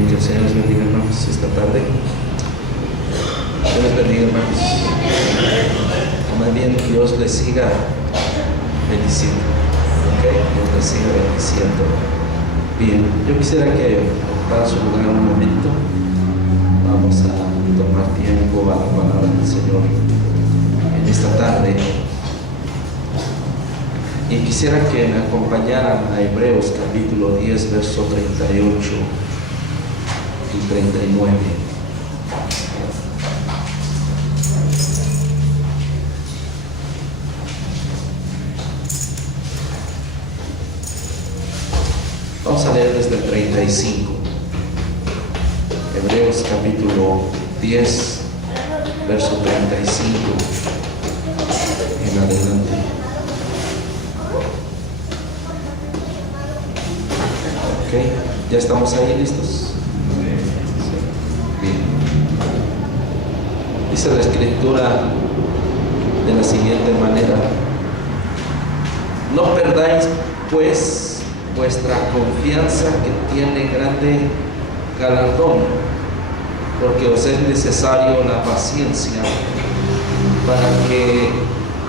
Bien, que el Señor les bendiga, hermanos, esta tarde. Dios les bendiga, hermanos. O más bien, Dios les siga bendiciendo. ¿Ok? Dios les siga bendiciendo. Bien, yo quisiera que ocupara su lugar un momento. Vamos a tomar tiempo a la palabra del Señor en esta tarde. Y quisiera que me acompañaran a Hebreos capítulo 10, verso 38 y 39. Vamos a leer desde el 35. Hebreos capítulo 10, verso 35 en adelante. Ok, ¿ya estamos ahí listos? Bien. Dice la escritura de la siguiente manera: no perdáis pues vuestra confianza, que tiene grande galardón, porque os es necesario la paciencia, para que,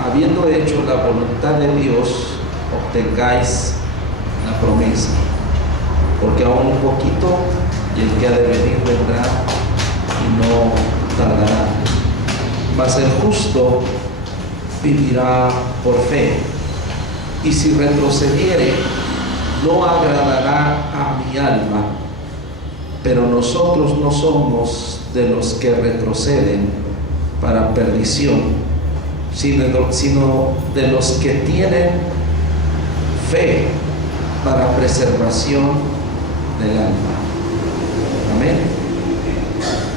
habiendo hecho la voluntad de Dios, obtengáis la promesa. Porque aún un poquito, y el que ha de venir vendrá y no tardará. Mas el justo vivirá por fe, y si retrocediere, no agradará a mi alma. Pero nosotros no somos de los que retroceden para perdición, sino de los que tienen fe para preservación del alma. Amén.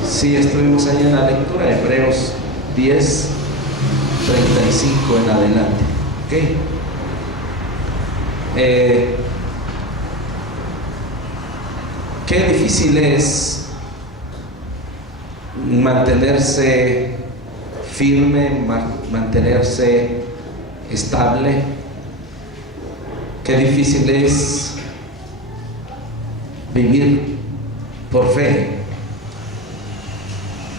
Si estuvimos ahí en la lectura, Hebreos 10, 35 en adelante. ¿Ok? Qué difícil es mantenerse firme, mantenerse estable. Qué difícil es vivir por fe.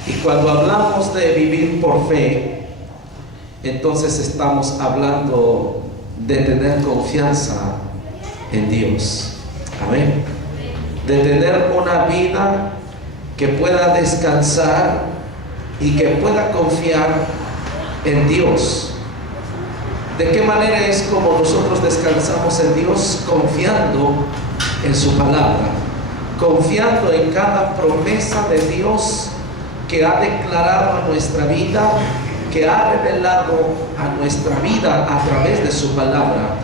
Y cuando hablamos de vivir por fe, entonces estamos hablando de tener confianza en Dios. Amén. De tener una vida que pueda descansar y que pueda confiar en Dios. ¿De qué manera es como nosotros descansamos en Dios? Confiando en su palabra, confiando en cada promesa de Dios que ha declarado a nuestra vida, que ha revelado a nuestra vida a través de su palabra.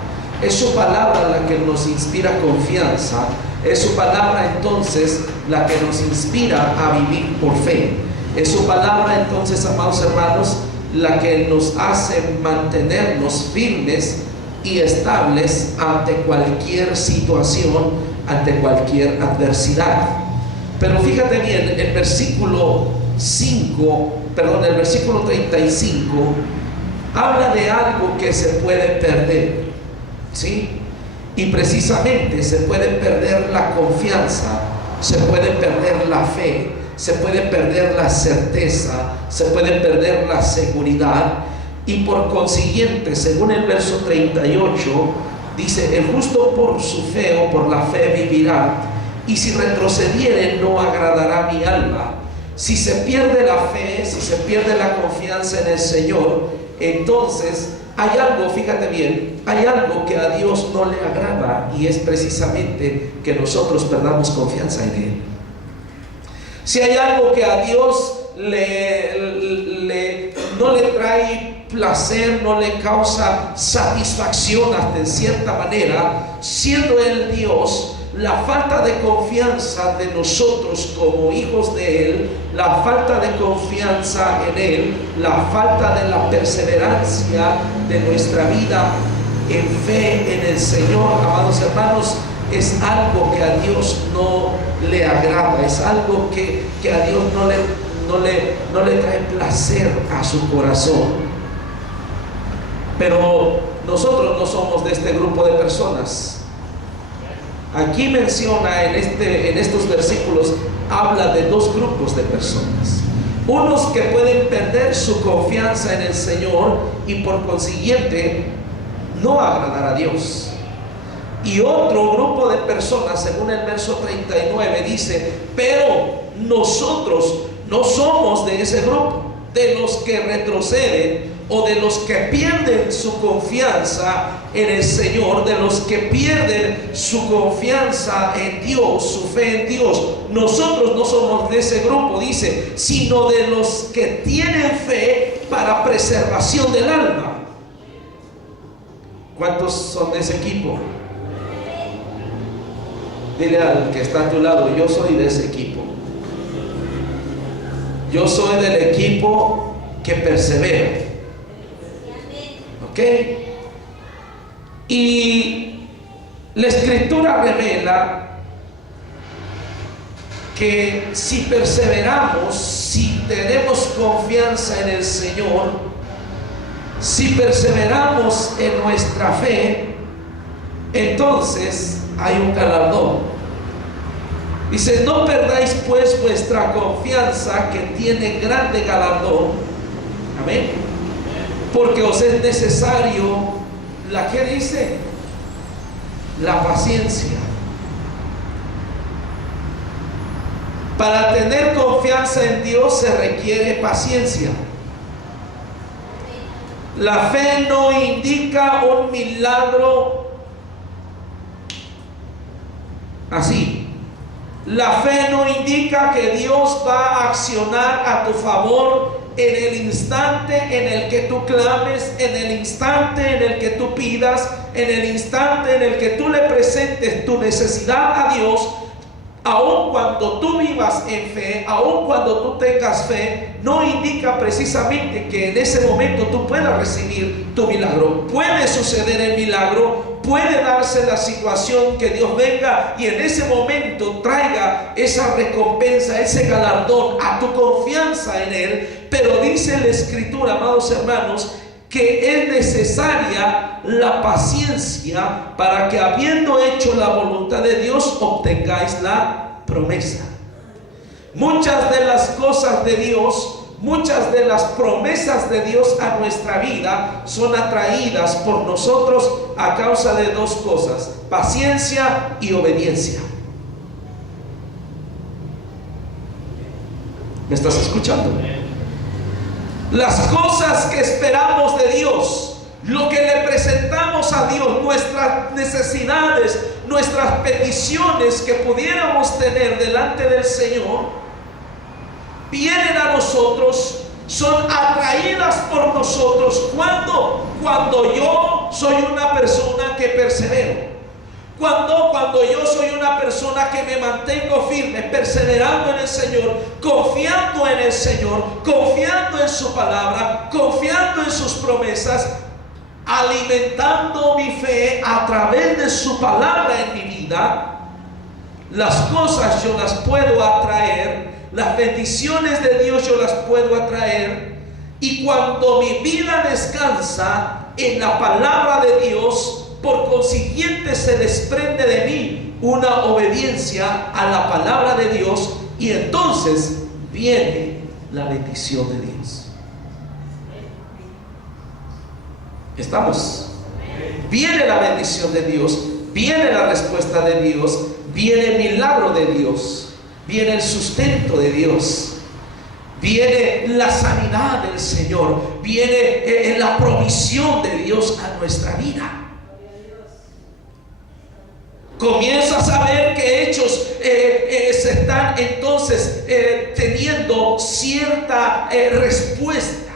Es su palabra la que nos inspira confianza. Es su palabra entonces la que nos inspira a vivir por fe. Es su palabra entonces, amados hermanos, la que nos hace mantenernos firmes y estables ante cualquier situación, ante cualquier adversidad. Pero fíjate bien, el versículo 35 habla de algo que se puede perder, ¿sí? Y precisamente se puede perder la confianza, se puede perder la fe, se puede perder la certeza, se puede perder la seguridad. Y por consiguiente, según el verso 38, dice: el justo por su fe o por la fe vivirá, y si retrocediere no agradará mi alma. Si se pierde la fe, si se pierde la confianza en el Señor, entonces hay algo, fíjate bien, hay algo que a Dios no le agrada, y es precisamente que nosotros perdamos confianza en Él. Si hay algo que a Dios no le trae placer, no le causa satisfacción hasta en cierta manera, siendo Él Dios, la falta de confianza de nosotros como hijos de Él, la falta de confianza en Él, la falta de la perseverancia de nuestra vida en fe en el Señor, amados hermanos, es algo que a Dios no le agrada, es algo que a Dios no le trae placer a su corazón. Pero nosotros no somos de este grupo de personas. Aquí menciona en estos versículos, habla de dos grupos de personas. Unos que pueden perder su confianza en el Señor y por consiguiente no agradar a Dios. Y otro grupo de personas, según el verso 39, dice: pero nosotros no somos de ese grupo, de los que retroceden o de los que pierden su confianza en el Señor, de los que pierden su confianza en Dios, su fe en Dios. Nosotros no somos de ese grupo, dice, sino de los que tienen fe para preservación del alma. ¿Cuántos son de ese equipo? Dile al que está a tu lado: yo soy de ese equipo. Yo soy del equipo que persevera. ¿Ok? Y la Escritura revela que si perseveramos, si tenemos confianza en el Señor, si perseveramos en nuestra fe, entonces hay un galardón. Dice: no perdáis pues vuestra confianza, que tiene grande galardón. Amén. Porque os es necesario, ¿la que dice? La paciencia. Para tener confianza en Dios se requiere paciencia. La fe no indica un milagro así. La fe no indica que Dios va a accionar a tu favor en el instante en el que tú clames, en el instante en el que tú pidas, en el instante en el que tú le presentes tu necesidad a Dios. Aun cuando tú vivas en fe, aun cuando tú tengas fe, no indica precisamente que en ese momento tú puedas recibir tu milagro. Puede suceder el milagro, puede darse la situación que Dios venga y en ese momento traiga esa recompensa, ese galardón a tu confianza en Él. Pero dice la Escritura, amados hermanos, que es necesaria la paciencia para que, habiendo hecho la voluntad de Dios, obtengáis la promesa. Muchas de las cosas de Dios, muchas de las promesas de Dios a nuestra vida son atraídas por nosotros a causa de dos cosas: paciencia y obediencia. ¿Me estás escuchando? Las cosas que esperamos de Dios, lo que le presentamos a Dios, nuestras necesidades, nuestras peticiones que pudiéramos tener delante del Señor, vienen a nosotros, son atraídas por nosotros. Cuando yo soy una persona que persevero. Cuando yo soy una persona que me mantengo firme, perseverando en el Señor, confiando en el Señor, confiando en su palabra, confiando en sus promesas, alimentando mi fe a través de su palabra en mi vida, las cosas yo las puedo atraer, las bendiciones de Dios yo las puedo atraer. Y cuando mi vida descansa en la palabra de Dios, por consiguiente se desprende de mí una obediencia a la palabra de Dios, y entonces viene la bendición de Dios. ¿Estamos? Viene la bendición de Dios, viene la respuesta de Dios, viene el milagro de Dios, viene el sustento de Dios, viene la sanidad del Señor, viene la provisión de Dios a nuestra vida. Comienzas a ver que hechos se están entonces teniendo cierta respuesta.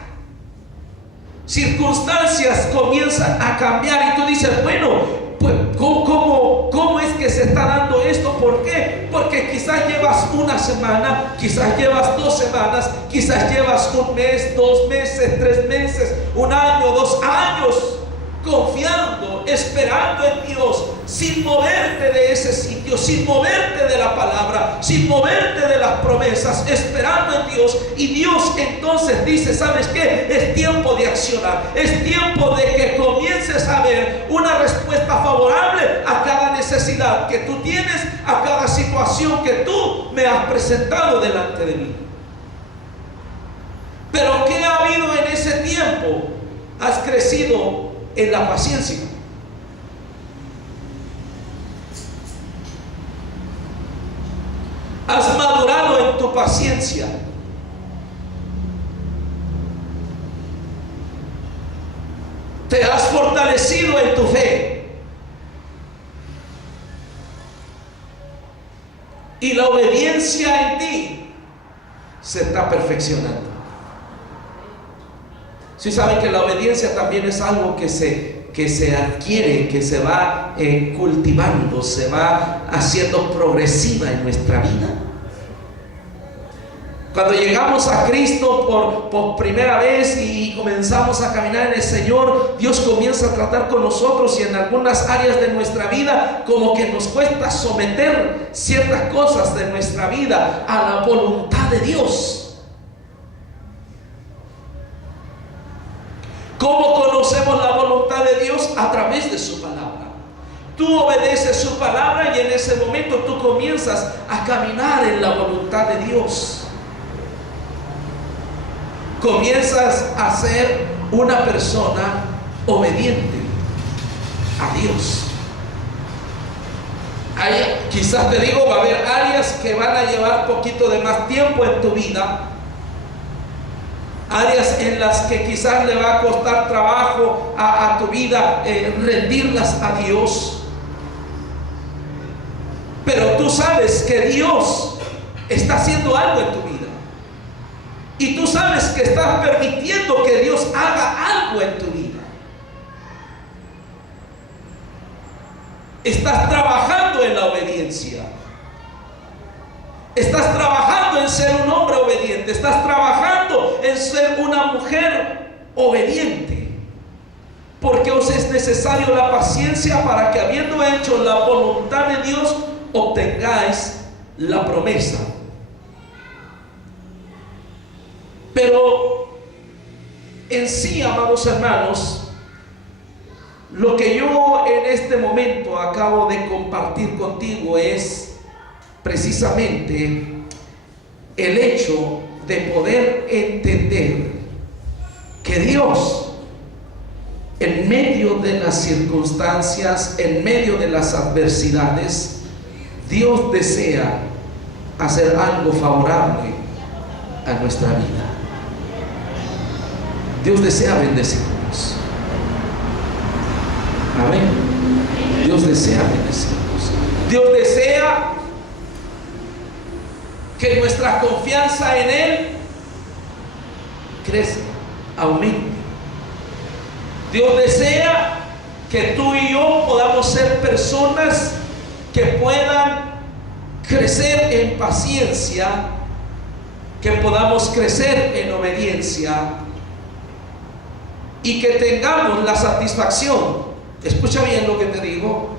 Circunstancias comienzan a cambiar y tú dices: bueno, pues ¿cómo es que se está dando esto? ¿Por qué? Porque quizás llevas una semana, quizás llevas 2 semanas, quizás llevas 1 mes, 2 meses, 3 meses, 1 año, 2 años confiando, esperando en Dios, sin moverte de ese sitio, sin moverte de la palabra, sin moverte de las promesas, esperando en Dios. Y Dios entonces dice: ¿sabes qué? Es tiempo de accionar, es tiempo de que comiences a ver una respuesta favorable a cada necesidad que tú tienes, a cada situación que tú me has presentado delante de mí. Pero ¿qué ha habido en ese tiempo? Has crecido en la paciencia. Has madurado en tu paciencia. Te has fortalecido en tu fe. Y la obediencia en ti se está perfeccionando. Si saben que la obediencia también es algo que se adquiere, que se va cultivando, se va haciendo progresiva en nuestra vida. Cuando llegamos a Cristo por primera vez y comenzamos a caminar en el Señor, Dios comienza a tratar con nosotros, y en algunas áreas de nuestra vida como que nos cuesta someter ciertas cosas de nuestra vida a la voluntad de Dios. ¿Cómo conocemos la voluntad de Dios? A través de su palabra. Tú obedeces su palabra y en ese momento tú comienzas a caminar en la voluntad de Dios. Comienzas a ser una persona obediente a Dios. Quizás te digo, va a haber áreas que van a llevar poquito de más tiempo en tu vida. Áreas en las que quizás le va a costar trabajo a tu vida rendirlas a Dios. Pero tú sabes que Dios está haciendo algo en tu vida. Y tú sabes que estás permitiendo que Dios haga algo en tu vida. Estás trabajando en la obediencia. Estás trabajando en ser un hombre obediente. Estás trabajando en ser una mujer obediente. Porque os es necesario la paciencia para que, habiendo hecho la voluntad de Dios, obtengáis la promesa. Pero en sí, amados hermanos, lo que yo en este momento acabo de compartir contigo es precisamente el hecho de poder entender que Dios, en medio de las circunstancias, en medio de las adversidades, Dios desea hacer algo favorable a nuestra vida. Dios desea bendecirnos. Amén. Dios desea bendecirnos. Dios desea que nuestra confianza en Él crezca, aumente. Dios desea que tú y yo podamos ser personas que puedan crecer en paciencia, que podamos crecer en obediencia y que tengamos la satisfacción, escucha bien lo que te digo,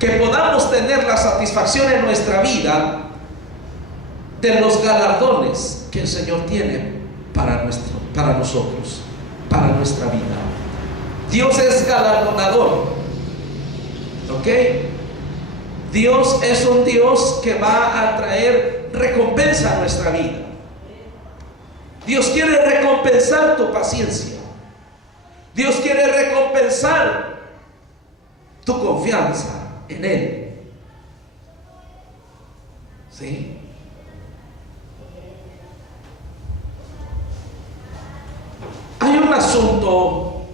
que podamos tener la satisfacción en nuestra vida de los galardones que el Señor tiene para nosotros, para nuestra vida. Dios es galardonador, ¿ok? Dios es un Dios que va a traer recompensa a nuestra vida. Dios quiere recompensar tu paciencia. Dios quiere recompensar tu confianza en Él. ¿Sí? Hay un asunto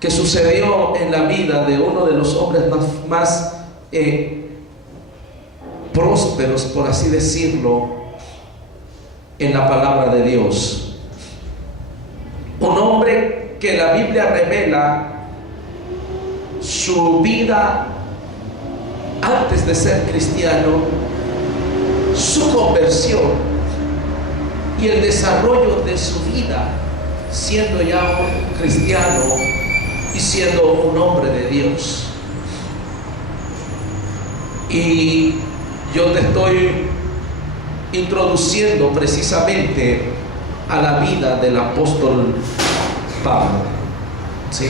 que sucedió en la vida de uno de los hombres más prósperos, por así decirlo, en la palabra de Dios. Un hombre que la Biblia revela su vida antes de ser cristiano, su conversión y el desarrollo de su vida siendo ya un cristiano y siendo un hombre de Dios. Y yo te estoy introduciendo precisamente a la vida del apóstol Pablo, ¿sí?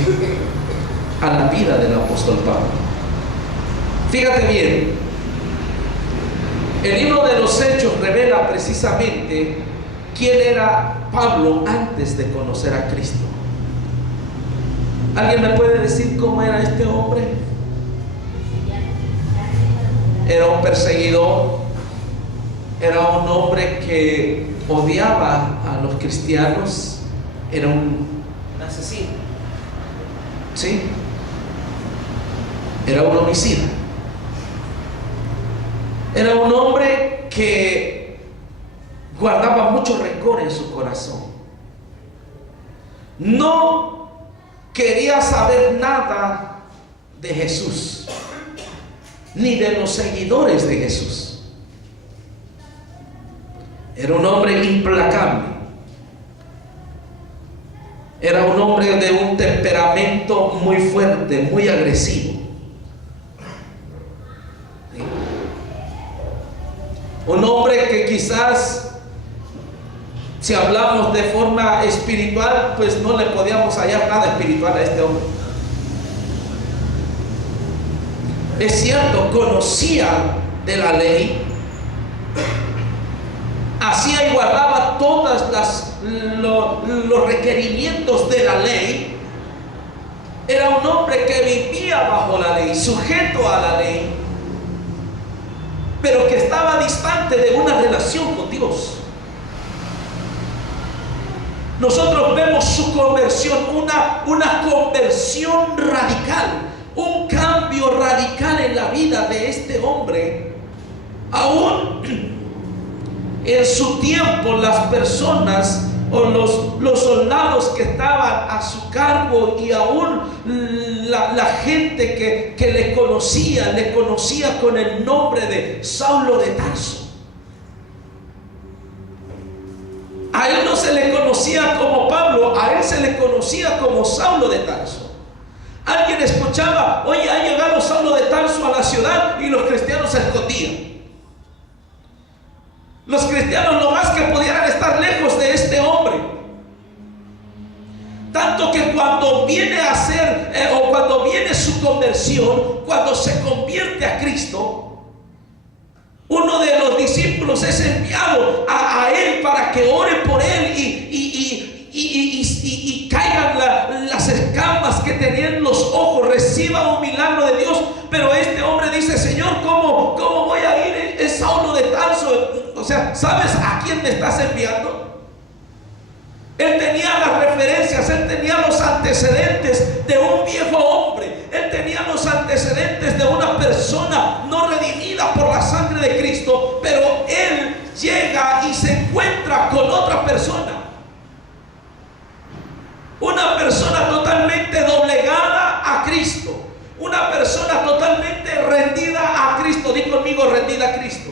a la vida del apóstol Pablo. Fíjate bien, el libro de los Hechos revela precisamente quién era Pablo antes de conocer a Cristo. ¿Alguien me puede decir cómo era este hombre? Era un perseguidor, era un hombre que odiaba a los cristianos, era un asesino, ¿sí? Era un homicida, era un hombre que guardaba mucho rencor en su corazón, no quería saber nada de Jesús ni de los seguidores de Jesús. Era un hombre implacable, era un hombre de un temperamento muy fuerte, muy agresivo. ¿Sí? Un hombre que quizás, si hablamos de forma espiritual, pues no le podíamos hallar nada espiritual a este hombre. Es cierto, conocía de la ley, hacía y guardaba todos los requerimientos de la ley. Era un hombre que vivía bajo la ley, sujeto a la ley, pero que estaba distante de una relación con Dios. Nosotros vemos su conversión, una conversión radical, un cambio radical en la vida de este hombre. Aún en su tiempo, las personas o los soldados que estaban a su cargo, y aún la gente que le conocía con el nombre de Saulo de Tarso. A él no se le conocía como Pablo, a él se le conocía como Saulo de Tarso. Alguien escuchaba: oye, ha llegado Saulo de Tarso a la ciudad, y los cristianos se escondían. Los cristianos lo más que pudieran estar lejos de este hombre. Tanto que cuando viene a ser, o cuando viene su conversión, cuando se convierte a Cristo, uno de los discípulos es enviado a él para que ore por él y caigan las escamas que tenía en los ojos, reciba un milagro de Dios. Pero este hombre dice: Señor, ¿cómo voy a ir? Es Saulo de Tarso. O sea, ¿sabes a quién me estás enviando? Él tenía las referencias, él tenía los antecedentes de un viejo hombre, él tenía los antecedentes de una persona no redimida por la sangre de Cristo. Pero él llega y se encuentra con otra persona, una persona totalmente doblegada a Cristo, una persona totalmente rendida a Cristo. Di conmigo: rendida a Cristo.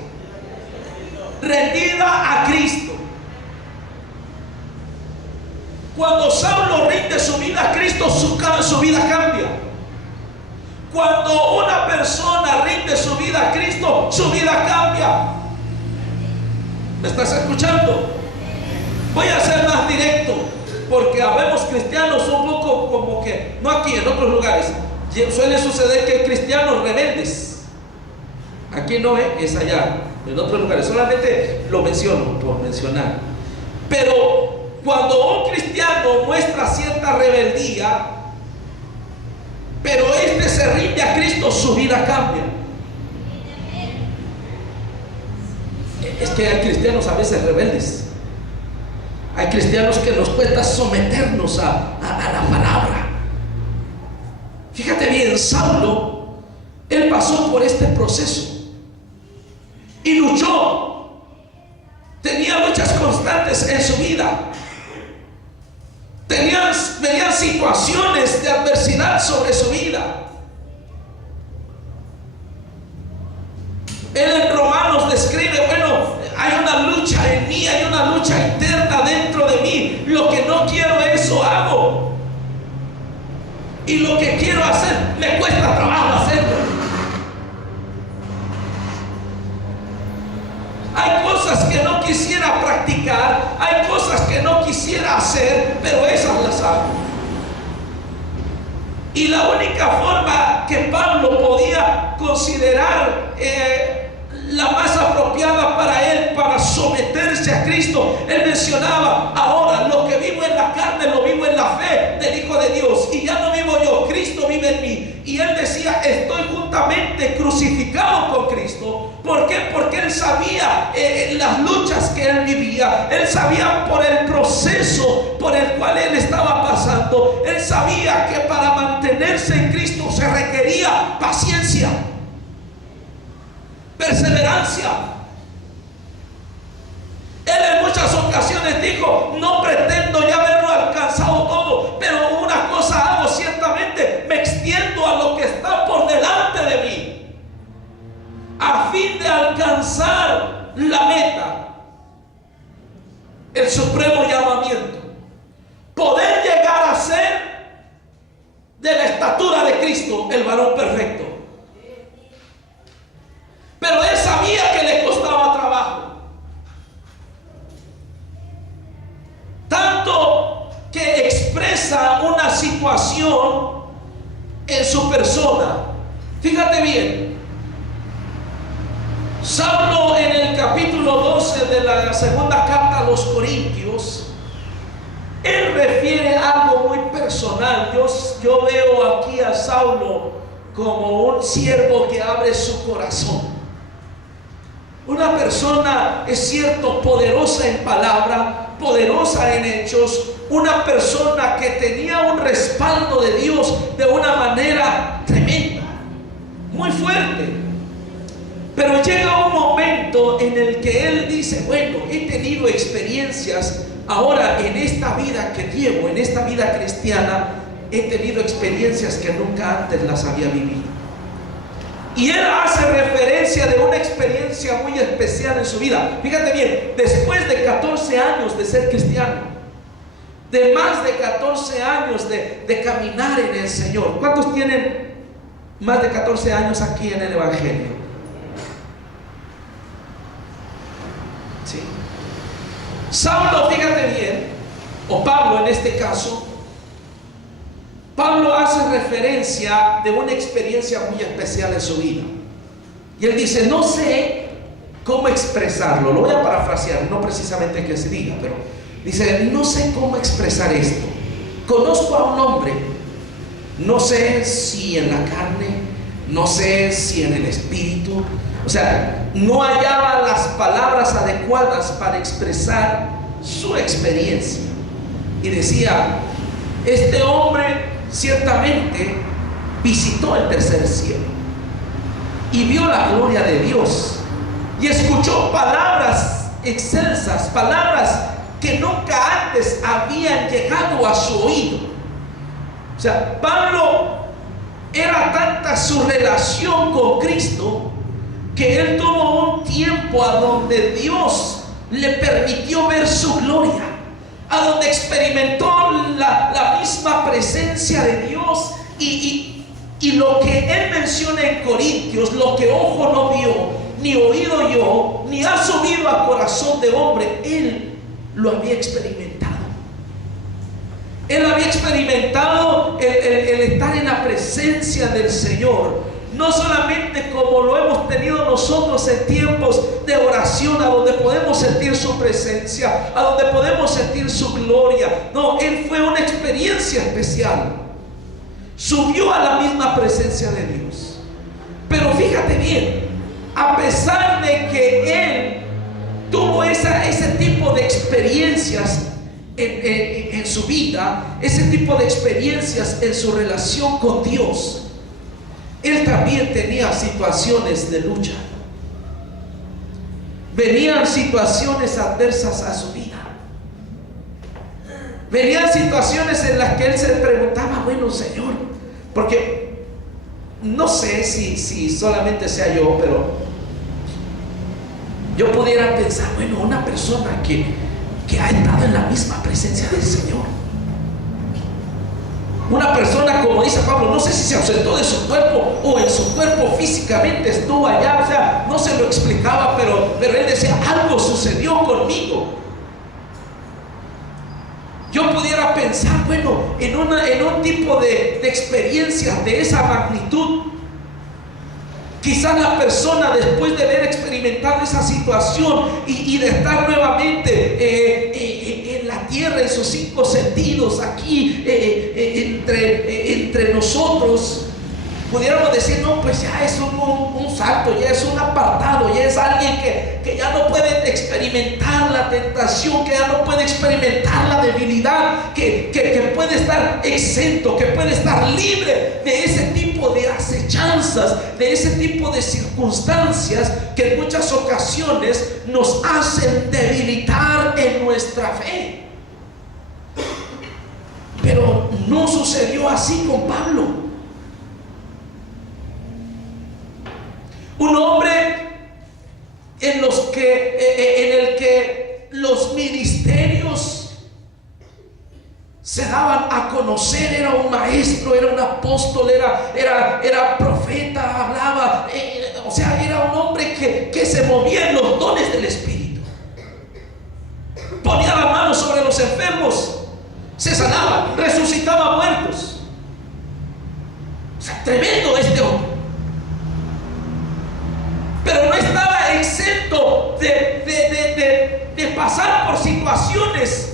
Rendida a Cristo. Cuando Saulo rinde su vida a Cristo, su vida cambia. Cuando una persona rinde su vida a Cristo, su vida cambia. ¿Me estás escuchando? Voy a ser más directo, porque habemos cristianos un poco como que, no aquí, en otros lugares, suele suceder que hay cristianos rebeldes. Aquí no es allá, en otros lugares. Solamente lo menciono por mencionar. Pero cuando un cristiano muestra cierta rebeldía, pero este se rinde a Cristo, su vida cambia. Es que hay cristianos a veces rebeldes. Hay cristianos que nos cuesta someternos a la palabra. Fíjate bien, Saulo, él pasó por este proceso y luchó. Tenía luchas constantes en su vida. Venían situaciones de adversidad sobre su vida. Él en Romanos describe: bueno, hay una lucha en mí, hay una lucha interna dentro de mí. Lo que no quiero, eso hago, y lo que quiero hacer me cuesta trabajo hacerlo. Hay cosas que no quisiera practicar, hay cosas que no quisiera hacer, pero esas las hago. Y la única forma que Pablo podía considerar la más apropiada para él, para someterse a Cristo, él mencionaba: ahora lo que vivo en la carne lo vivo en la fe del Hijo de Dios, y ya no vivo yo, Cristo vive en mí. Y él decía: estoy juntamente crucificado con Cristo. ¿Por qué? Porque él sabía las luchas que él vivía, él sabía por el proceso por el cual él estaba pasando, él sabía que para mantenerse en Cristo se requería paciencia, perseverancia. Él en muchas ocasiones dijo: no pretendo ya haberlo alcanzado todo, pero una cosa hago, ciertamente me extiendo a lo que está por delante de mí, a fin de alcanzar la meta, el supremo llamamiento, poder llegar a ser de la estatura de Cristo, el varón perfecto. Pero él sabía que le costaba trabajo, tanto que expresa una situación en su persona. Fíjate bien, Saulo, en el capítulo 12 de la segunda carta a los Corintios, él refiere algo muy personal. Yo veo aquí a Saulo como un siervo que abre su corazón. Una persona, es cierto, poderosa en palabra, poderosa en hechos, una persona que tenía un respaldo de Dios de una manera tremenda, muy fuerte. Pero llega un momento en el que él dice: bueno, he tenido experiencias ahora en esta vida que llevo, en esta vida cristiana, he tenido experiencias que nunca antes las había vivido. Y él hace referencia de una experiencia muy especial en su vida. Fíjate bien, después de 14 años de ser cristiano, de más de 14 años de caminar en el Señor. ¿Cuántos tienen más de 14 años aquí en el Evangelio? ¿Sí? Saulo, fíjate bien, o Pablo en este caso, Pablo hace referencia de una experiencia muy especial en su vida. Y él dice: no sé cómo expresarlo. Lo voy a parafrasear, no precisamente que se diga, pero dice: no sé cómo expresar esto. Conozco a un hombre, no sé si en la carne, no sé si en el espíritu. O sea, no hallaba las palabras adecuadas para expresar su experiencia. Y decía: este hombre ciertamente visitó el tercer cielo y vio la gloria de Dios y escuchó palabras excelsas, palabras que nunca antes habían llegado a su oído. O sea, Pablo, era tanta su relación con Cristo que él tuvo un tiempo a donde Dios le permitió ver su gloria, a donde experimentó la misma presencia de Dios. Y lo que él menciona en Corintios, lo que ojo no vio, ni oído yo, ni ha subido a corazón de hombre, él lo había experimentado. Él había experimentado el estar en la presencia del Señor. No solamente como lo hemos tenido nosotros en tiempos de oración, a donde podemos sentir su presencia, a donde podemos sentir su gloria. No, él fue una experiencia especial. Subió a la misma presencia de Dios. Pero fíjate bien, a pesar de que él tuvo ese tipo de experiencias en su vida, ese tipo de experiencias en su relación con Dios, él también tenía situaciones de lucha. Venían situaciones adversas a su vida. Venían situaciones en las que él se preguntaba: bueno, Señor, porque no sé si solamente sea yo, pero yo pudiera pensar: bueno, una persona que ha estado en la misma presencia del Señor, una persona, como dice Pablo, no sé si se ausentó de su cuerpo o en su cuerpo físicamente estuvo allá, o sea, no se lo explicaba, pero él decía: algo sucedió conmigo. Yo pudiera pensar, bueno, en un tipo de experiencia de esa magnitud, quizás la persona, después de haber experimentado esa situación y de estar nuevamente en la tierra, en sus 5 sentidos, aquí entre nosotros, pudiéramos decir, no, pues ya es un salto, ya es un apartado, ya es alguien que ya no puede experimentar la tentación, que ya no puede experimentar la debilidad, que puede estar exento, que puede estar libre de ese tipo de acechanzas, de ese tipo de circunstancias que en muchas ocasiones nos hacen debilitar en nuestra fe. Pero no sucedió así con Pablo. Un hombre en el que los ministerios se daban a conocer. Era un maestro, era un apóstol, era profeta, hablaba, o sea, era un hombre que se movía en los dones del Espíritu. Ponía la mano sobre los enfermos, se sanaba, resucitaba muertos. O sea, tremendo este hombre. Pero no estaba exento de pasar por situaciones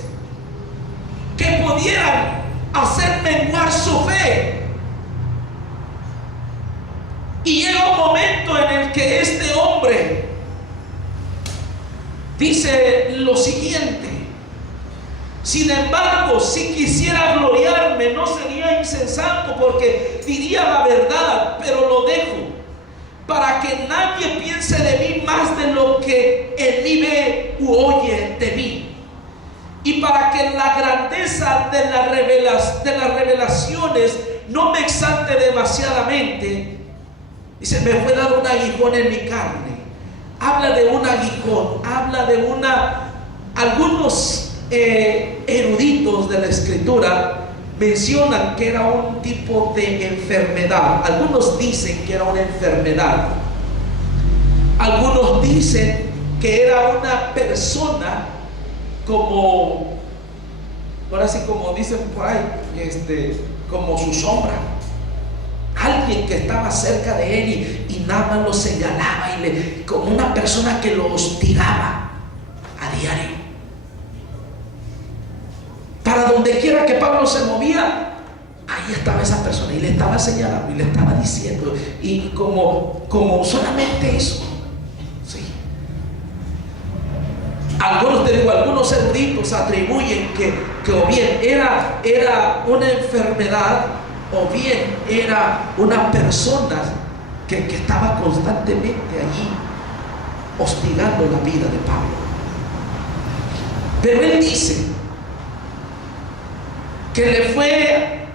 que pudieran hacer menguar su fe. Y llega un momento en el que este hombre dice lo siguiente: sin embargo, si quisiera gloriarme, no sería insensato, porque diría la verdad, pero lo dejo, para que nadie piense de mí más de lo que en mí ve u oye de mí, y para que la grandeza de las revelaciones no me exalte demasiadamente. Dice, me fue dado un aguijón en mi carne. Habla de un aguijón, habla de algunos eruditos de la Escritura mencionan que era un tipo de enfermedad. Algunos dicen que era una enfermedad. Algunos dicen que era una persona como, ahora sí, como dicen por ahí, como su sombra. Alguien que estaba cerca de él y nada más lo señalaba, como una persona que lo hostigaba a diario. Para donde quiera que Pablo se movía, ahí estaba esa persona y le estaba señalando y le estaba diciendo, y como solamente eso. Sí. Algunos eruditos atribuyen que o bien era una enfermedad, o bien era una persona que estaba constantemente allí hostigando la vida de Pablo. Pero él dice que le fue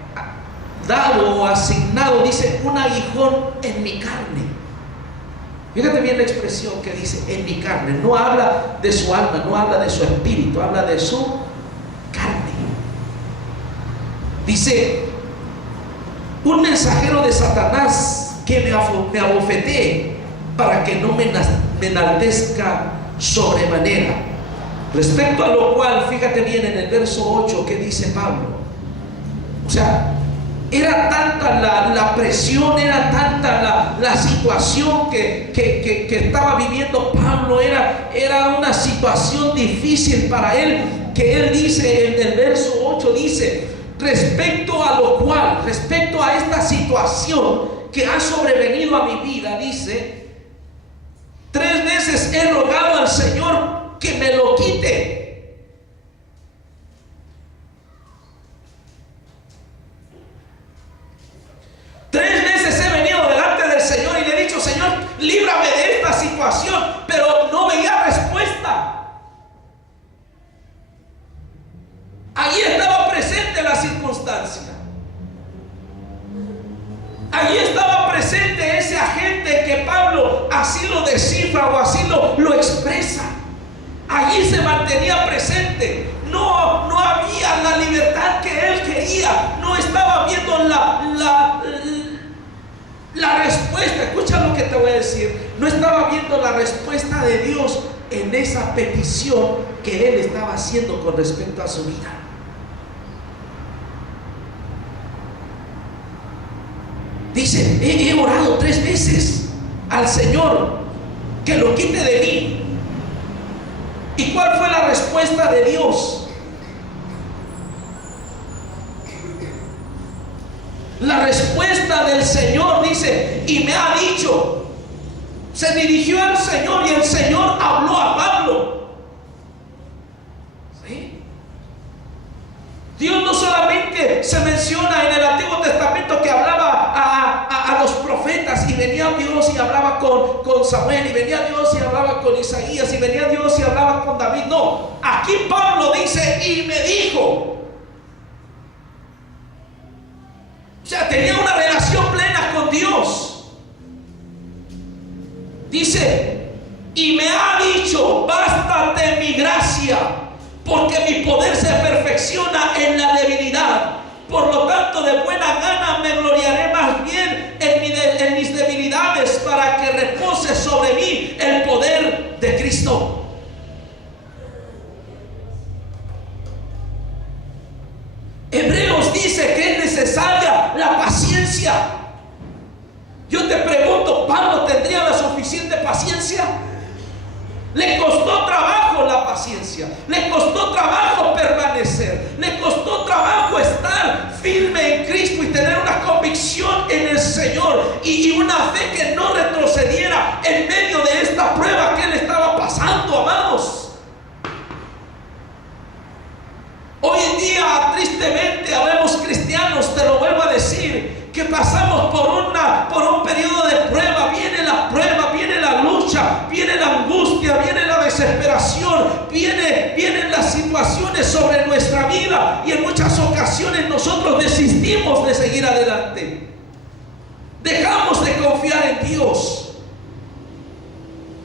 dado o asignado, dice, un aguijón en mi carne. Fíjate bien la expresión que dice en mi carne. No habla de su alma, no habla de su espíritu, habla de su carne. Dice, un mensajero de Satanás que me abofetee para que no me enaltezca sobremanera. Respecto a lo cual, fíjate bien en el verso 8 que dice Pablo. O sea, era tanta la presión, era tanta la situación que estaba viviendo Pablo, era una situación difícil para él, que él dice en el verso 8, dice, respecto a lo cual, respecto a esta situación que ha sobrevenido a mi vida, dice, 3 veces he rogado al Señor que me lo quite. Líbrame de esta situación, pero no veía respuesta. Allí estaba presente la circunstancia. Allí estaba presente ese agente que Pablo así lo descifra o así lo expresa. Allí se mantenía presente. No había la libertad que él quería. No estaba viendo la respuesta. Escucha lo que te voy a decir. No estaba viendo la respuesta de Dios en esa petición que él estaba haciendo con respecto a su vida. Dice, he orado 3 veces al Señor que lo quite de mí. ¿Y cuál fue la respuesta de Dios? La respuesta del Señor dice, y me ha dicho, se dirigió al Señor y el Señor habló a Pablo. ¿Sí? Dios no solamente se menciona en el Antiguo Testamento que hablaba a los profetas, y venía Dios y hablaba con Samuel, y venía Dios y hablaba con Isaías, y venía Dios y hablaba con David. No, aquí Pablo dice, y me dijo. O sea, tenía una relación plena con Dios. Dice, y me ha dicho, bástate mi gracia, porque mi poder se perfecciona en la debilidad. Por lo tanto, de buena gana me gloriaré más bien en mis debilidades, para que repose sobre mí el poder de Cristo. Hebreos dice que es necesaria la paciencia. Yo te pregunto, ¿Pablo tendría la suficiente paciencia? Le costó trabajo la paciencia, le costó trabajo permanecer, le costó trabajo estar firme en Cristo y tener una convicción en el Señor y una fe que no retrocediera en medio de esta prueba que él estaba pasando, amados. Hoy en día, tristemente, habemos cristianos, te lo vuelvo a decir, que pasamos por un periodo de prueba. Viene la prueba, viene la lucha, viene la angustia, viene la desesperación, vienen las situaciones sobre nuestra vida, y en muchas ocasiones nosotros desistimos de seguir adelante. Dejamos de confiar en Dios.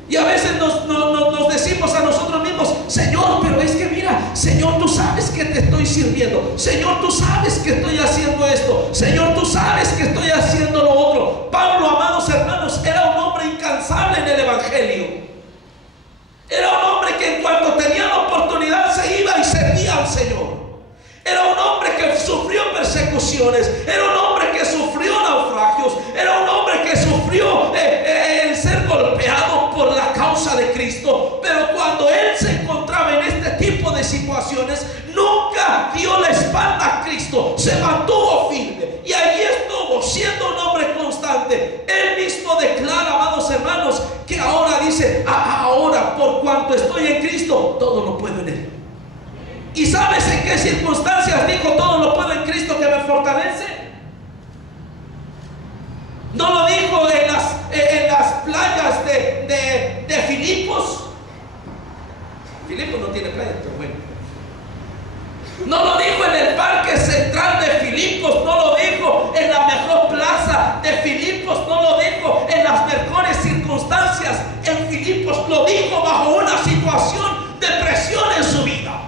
Y a veces nos decimos a nosotros mismos, Señor, pero es que mira, Señor, tú sabes que te estoy sirviendo. Señor, tú sabes que estoy haciendo esto. Señor, tú sabes que estoy haciendo lo otro. Pablo, amados hermanos, era un hombre incansable en el Evangelio. Era un hombre que en cuanto tenía la oportunidad se iba y servía al Señor. Era un hombre que sufrió persecuciones. Era un hombre que sufrió naufragios. Era un hombre que sufrió el ser golpeado por la causa de Cristo. Pero cuando él se encontraba en este tipo de situaciones, nunca dio la espalda a Cristo. Se mantuvo firme y allí estuvo, siendo un hombre constante. Él mismo declara, amados hermanos, que ahora dice, ahora por cuanto estoy en Cristo, todo lo puedo en él. ¿Y sabes en qué circunstancias dijo todo lo puedo en Cristo que me fortalece? No lo dijo en las playas de Filipos. Filipos no tiene playa, pero bueno. No lo dijo en el parque central de Filipos. No lo dijo en la mejor plaza de Filipos. No lo dijo en las mejores circunstancias en Filipos. Lo dijo bajo una situación de presión en su vida.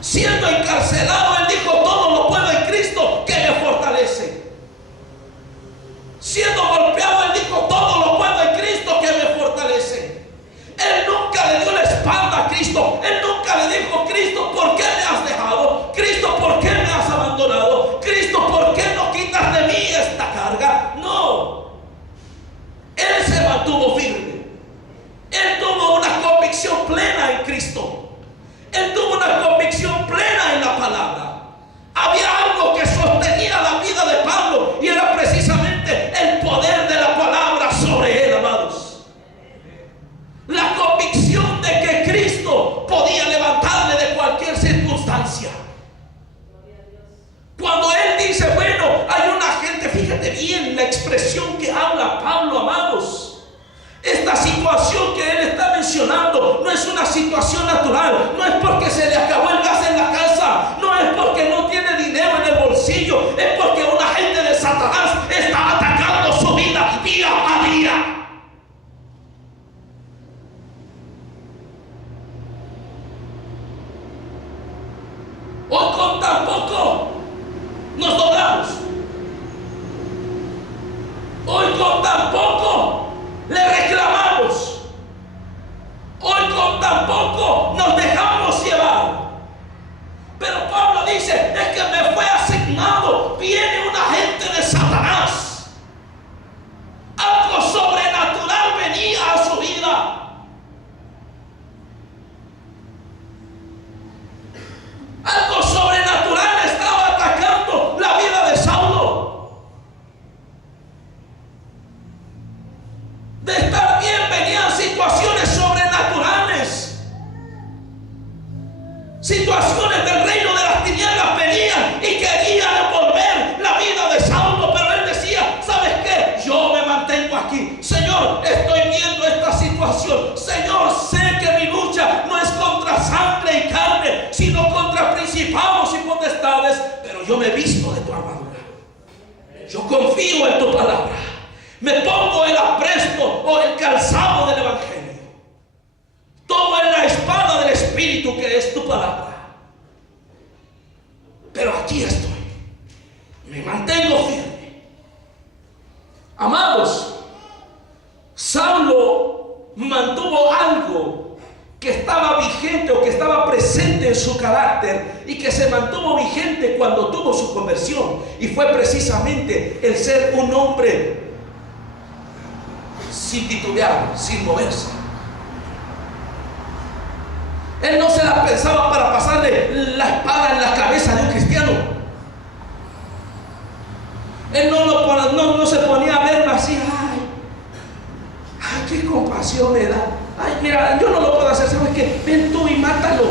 Siendo encarcelado, él dijo, todo lo puedo en Cristo que me fortalece. Siendo golpeado, él dijo, todo lo puedo en Cristo que me fortalece. Él nunca le dio la espalda a Cristo. Él nunca le dijo, Cristo, ¿por qué me has dejado? Cristo, ¿por qué me has abandonado? Cristo, ¿por qué no quitas de mí esta carga? No. Él se mantuvo firme. Él tuvo una convicción plena en Cristo. Él tuvo una convicción plena en la palabra. Había algo que sostenía la vida de Pablo, y era precisamente el poder de la palabra sobre él, amados. La convicción de que Cristo podía levantarle de cualquier circunstancia. Cuando él dice, bueno, hay una gente, fíjate bien la expresión que habla Pablo, amados. Esta situación que él está mencionando no es una situación natural. No es porque se le acabó el gas en la casa. No es porque no tiene dinero en el bolsillo. Es porque un agente de Satanás está atacando su vida día a día. Hoy con tan poco nos doblamos. Hoy con tan poco le reclamamos. Hoy con tan poco nos dejamos llevar. Pero Pablo dice, es que me fue asignado, viene un agente de Satanás situaciones sobrenaturales. Situaciones del reino de las tinieblas venían y querían devolver la vida de Saulo, pero él decía: ¿sabes qué? Yo me mantengo aquí. Señor, estoy viendo esta situación. Señor, sé que mi lucha no es contra sangre y carne, sino contra principados y potestades, pero yo me visto de tu armadura. Yo confío en tu palabra. Me pongo el apresto o el calzado del evangelio. Tomo en la espada del Espíritu, que es tu palabra. Pero aquí estoy. Me mantengo firme. Amados, Saulo mantuvo algo que estaba vigente o que estaba presente en su carácter y que se mantuvo vigente cuando tuvo su conversión, y fue precisamente el ser un hombre sin titubear, sin moverse. Él no se la pensaba para pasarle la espada en la cabeza de un cristiano. Él no se ponía a verlo así: ay, qué compasión me da. Ay, mira, yo no lo puedo hacer, ¿sabes qué? Ven tú y mátalo.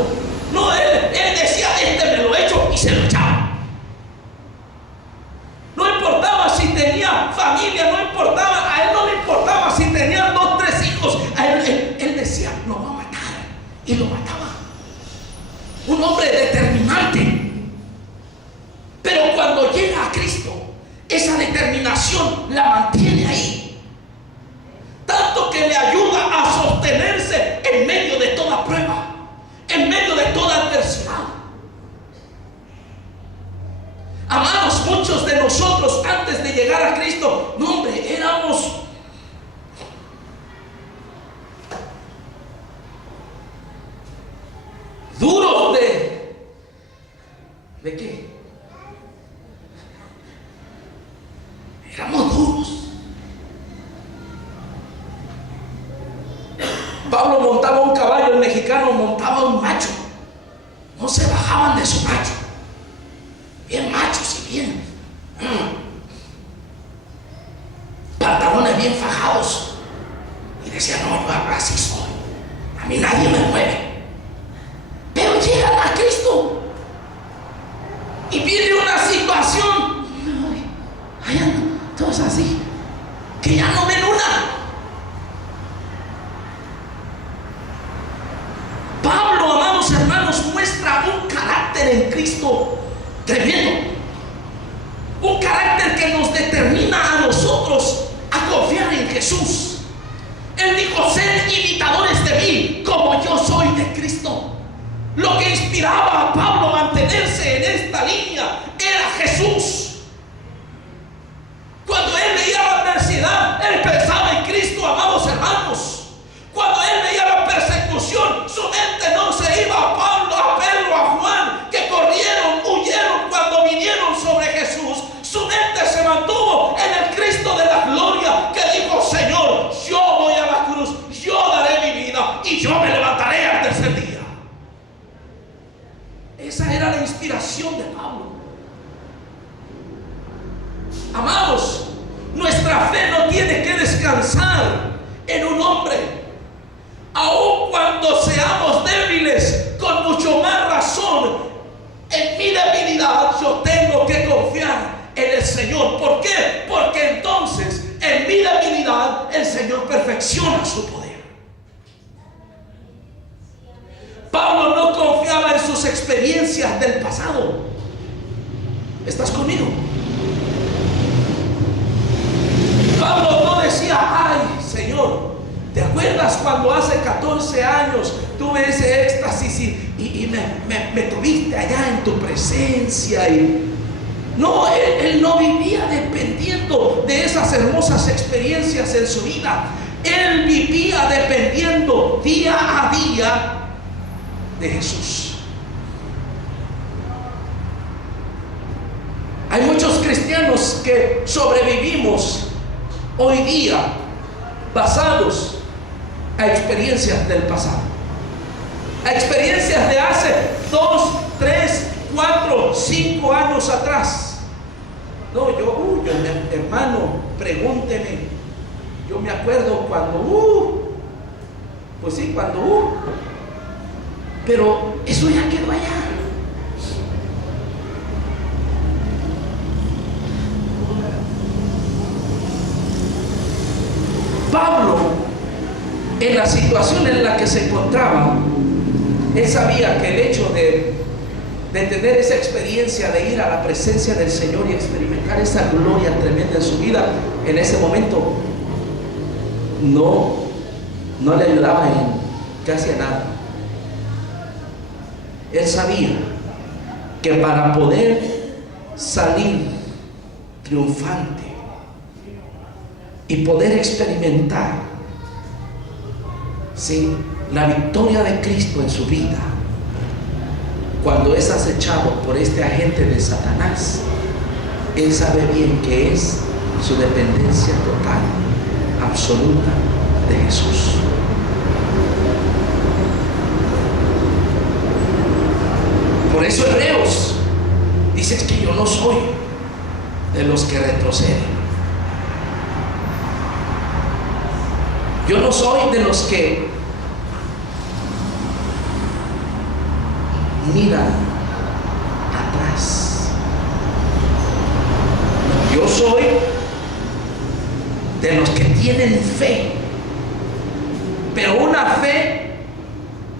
No, él decía: este me lo echo, y se lo echaba. No importaba si tenía familia, no importaba, a él no le importaba si tenía 2, 3 hijos. A él decía: lo va a matar, y lo mataba. Un hombre determinante. Pero cuando llega a Cristo, esa determinación la mantiene ahí, tanto que le ayuda a sostenerse en medio de toda prueba, en medio de toda adversidad. Amados, muchos de nosotros antes de llegar a Cristo, no, hombre, éramos duros ¿de qué? Éramos duros. Pablo montaba un caballo, el mexicano montaba un macho. No se bajaban de su macho. Bien machos y bien pantalones bien fajados. Y decía: no, yo así soy. A mí nadie me mueve. Pero llegan a Cristo y viene una situación, ay, andan todos así, que ya no ven una. Pablo, amados hermanos, muestra un carácter en Cristo tremendo. Un carácter que nos determina a nosotros a confiar en Jesús. Él dijo: sed imitadores de mí, como yo soy de Cristo. Lo que inspiraba a Pablo a mantenerse en esta línea era Jesús. Cuando él veía la adversidad, él pensaba en Cristo, amados hermanos. Cuando él veía la persecución, su mente no se iba a Pablo, a Pedro, a Juan, que corrieron, huyeron cuando vinieron sobre Jesús. Su mente se mantuvo en el Cristo de la gloria, que dijo: Señor, yo voy a la cruz, yo daré mi vida y yo me levantaré al tercer día. Esa era la inspiración de Pablo. Amados, nuestra fe no tiene que descansar en un hombre. Aun cuando seamos débiles, con mucho más razón, en mi debilidad yo tengo que confiar en el Señor. ¿Por qué? Porque entonces en mi debilidad el Señor perfecciona su poder. Pablo no confiaba en sus experiencias del pasado. ¿Estás conmigo? Pablo no decía: ay, Señor, ¿te acuerdas cuando hace 14 años tuve ese éxtasis y me tuviste allá en tu presencia? No, él no vivía dependiendo de esas hermosas experiencias en su vida. Él vivía dependiendo día a día de Jesús. Hay muchos cristianos que sobrevivimos hoy día basados a experiencias del pasado, a experiencias de hace 2, 3, 4, 5 años atrás. No, yo hermano, pregúnteme. Yo me acuerdo cuando Pues sí, cuando pero eso ya quedó allá. Pablo, en la situación en la que se encontraba, él sabía que el hecho de tener esa experiencia de ir a la presencia del Señor y experimentar esa gloria tremenda en su vida, en ese momento no le ayudaba en casi a nada. Él sabía que para poder salir triunfante y poder experimentar, ¿sí?, la victoria de Cristo en su vida, cuando es acechado por este agente de Satanás, él sabe bien que es su dependencia total, absoluta de Jesús. Por eso Hebreos dice que yo no soy de los que retroceden. Yo no soy de los que miran atrás. Yo soy de los que tienen fe, pero una fe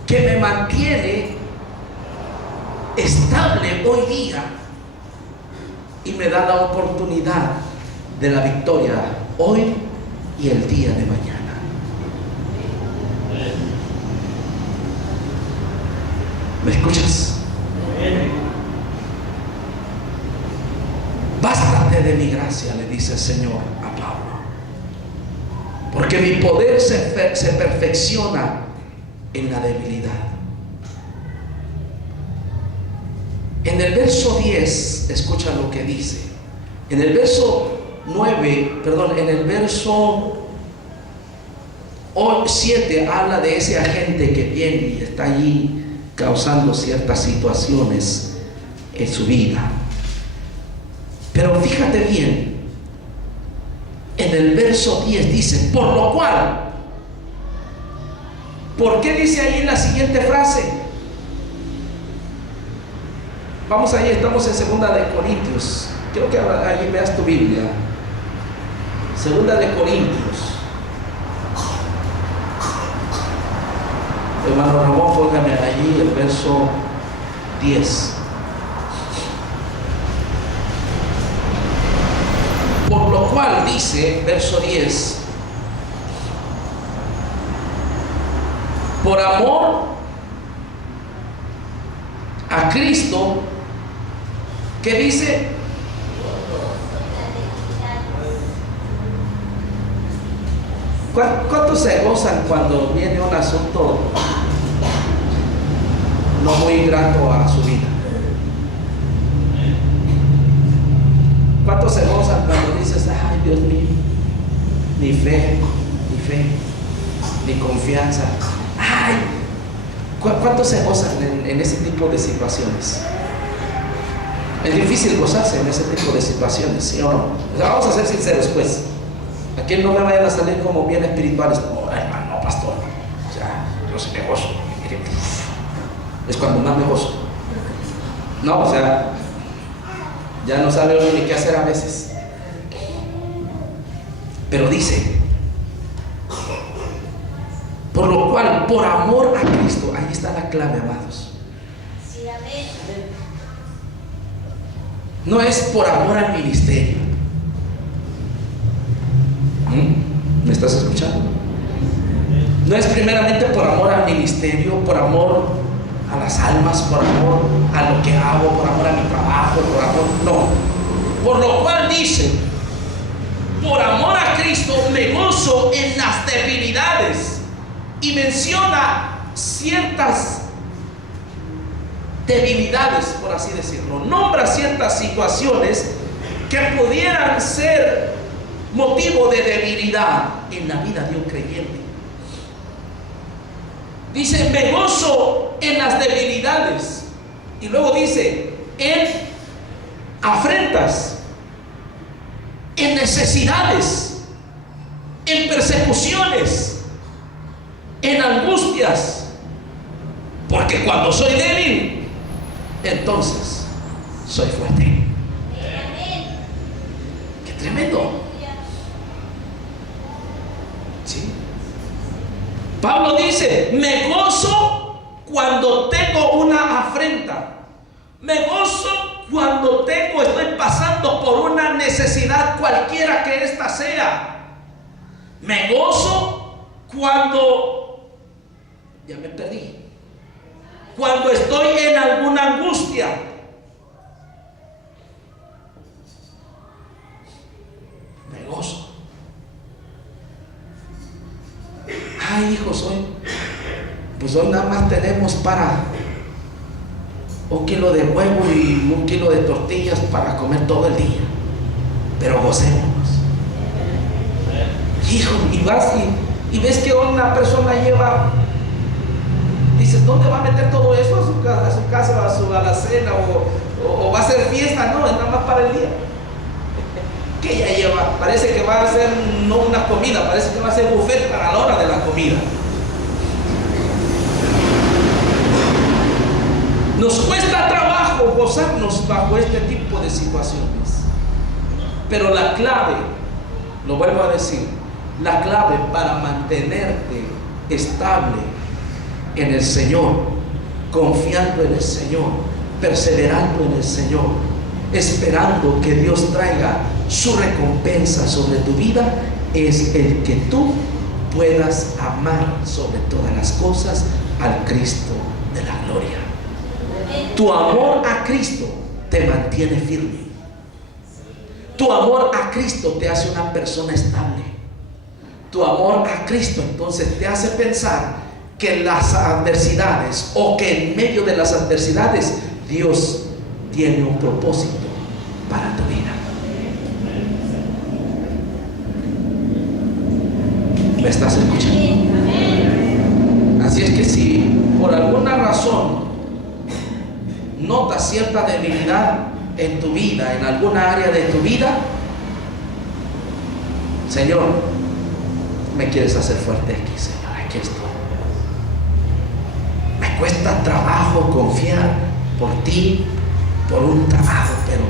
que me mantiene estable hoy día y me da la oportunidad de la victoria hoy y el día de mañana. ¿Me escuchas? Bástate de mi gracia, le dice el Señor a Pablo, porque mi poder se perfecciona en la debilidad. En el verso 10, escucha lo que dice. En el verso 9, perdón, en el verso 7 habla de ese agente que viene y está allí causando ciertas situaciones en su vida. Pero fíjate bien, en el verso 10 dice, por lo cual. ¿Por qué dice ahí en la siguiente frase? Vamos allí, estamos en 2 de Corintios. Quiero que allí veas tu Biblia. 2 de Corintios. Hermano Ramón, póngame allí el verso 10. Por lo cual dice, verso 10, por amor a Cristo, ¿qué dice? ¿Cuántos se gozan cuando viene un asunto no muy grato a su vida? ¿Cuántos se gozan cuando dices, ay Dios mío, ni fe, ni confianza? Ay, ¿cuántos se gozan en ese tipo de situaciones? Es difícil gozarse en ese tipo de situaciones, ¿sí o no? O sea, vamos a ser sinceros, pues. Aquí no me vayan a salir como bien espirituales. No, hermano, pastor. O sea, yo sí me gozo. Mire, es cuando más me gozo. No, o sea, ya no sabe uno ni qué hacer a veces. Pero dice, por lo cual, por amor a Cristo, ahí está la clave, amados. Sí, amén. No es por amor al ministerio. ¿Me estás escuchando? No es primeramente por amor al ministerio, por amor a las almas, por amor a lo que hago, por amor a mi trabajo, por amor, no. Por lo cual dice, por amor a Cristo me gozo en las debilidades, y menciona ciertas debilidades, por así decirlo. Nombra ciertas situaciones que pudieran ser motivo de debilidad en la vida de un creyente. Dice, me gozo en las debilidades. Y luego dice, en afrentas, en necesidades, en persecuciones, en angustias tortillas, porque cuando soy débil, entonces soy fuerte. ¡Qué tremendo! ¿Sí? Pablo dice: me gozo cuando tengo una afrenta. Me gozo cuando estoy pasando por una necesidad cualquiera que ésta sea. Me gozo cuando ya me perdí. Cuando estoy en alguna angustia. Me gozo. Ay, hijos, hoy nada más tenemos para 1 kilo de huevo y 1 kilo de tortillas para comer todo el día. Pero gocémonos. Hijo, y vas y ves que una persona lleva, dices, ¿dónde va a meter todo eso? ¿A su casa, a la cena, o va a ser fiesta? No, es nada más para el día. ¿Qué ella lleva? Parece que va a ser no una comida, parece que va a ser buffet para la hora de la comida. Nos cuesta trabajo gozarnos bajo este tipo de situaciones. Pero la clave, lo vuelvo a decir, la clave para mantenerte estable en el Señor, confiando en el Señor, perseverando en el Señor, esperando que Dios traiga su recompensa sobre tu vida, es el que tú puedas amar sobre todas las cosas al Cristo de la gloria. Tu amor a Cristo te mantiene firme. Tu amor a Cristo te hace una persona estable. Tu amor a Cristo entonces te hace pensar que en las adversidades, o que en medio de las adversidades, Dios tiene un propósito para tu vida. ¿Me estás escuchando? Así es que si por alguna razón notas cierta debilidad en tu vida, en alguna área de tu vida, Señor, me quieres hacer fuerte aquí, Señor, aquí estoy. Me cuesta trabajo confiar por ti, por un trabajo, pero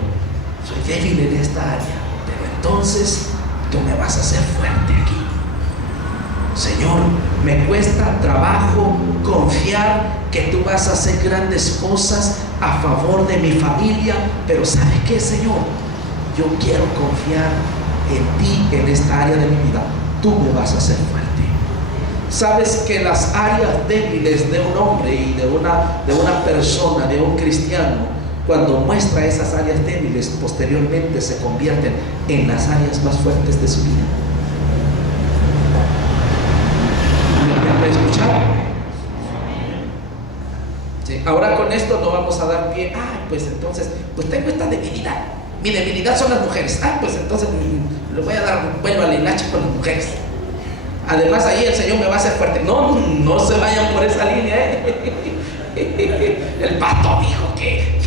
soy débil en esta área. Pero entonces tú me vas a hacer fuerte aquí. Señor, me cuesta trabajo confiar que tú vas a hacer grandes cosas a favor de mi familia, pero ¿sabes qué, Señor? Yo quiero confiar en ti en esta área de mi vida. Tú me vas a hacer fuerte. Sabes que las áreas débiles de un hombre y de una persona, de un cristiano, cuando muestra esas áreas débiles, posteriormente se convierten en las áreas más fuertes de su vida. ¿Me escucharon? Sí. Ahora con esto no vamos a dar pie. Pues entonces, pues tengo esta debilidad. Mi debilidad son las mujeres. Pues entonces le voy a dar vuelo a la hilacha con las mujeres. Además ahí el Señor me va a hacer fuerte. No se vayan por esa línea, El pastor dijo que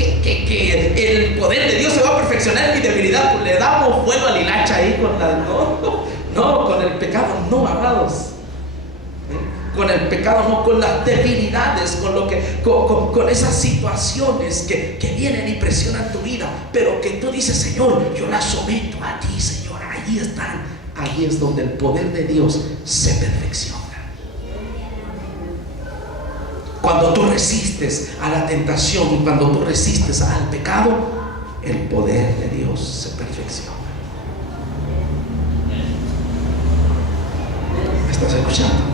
el poder de Dios se va a perfeccionar en mi debilidad. Pues le damos vuelo a la hilacha ahí con la... No, con el pecado no, amados. Con el pecado no, con las debilidades, con esas situaciones que vienen y presionan tu vida, pero que tú dices, Señor, yo las someto a ti, Señor. Ahí están. Ahí es donde el poder de Dios se perfecciona. Cuando tú resistes a la tentación y cuando tú resistes al pecado, el poder de Dios se perfecciona. ¿Me estás escuchando?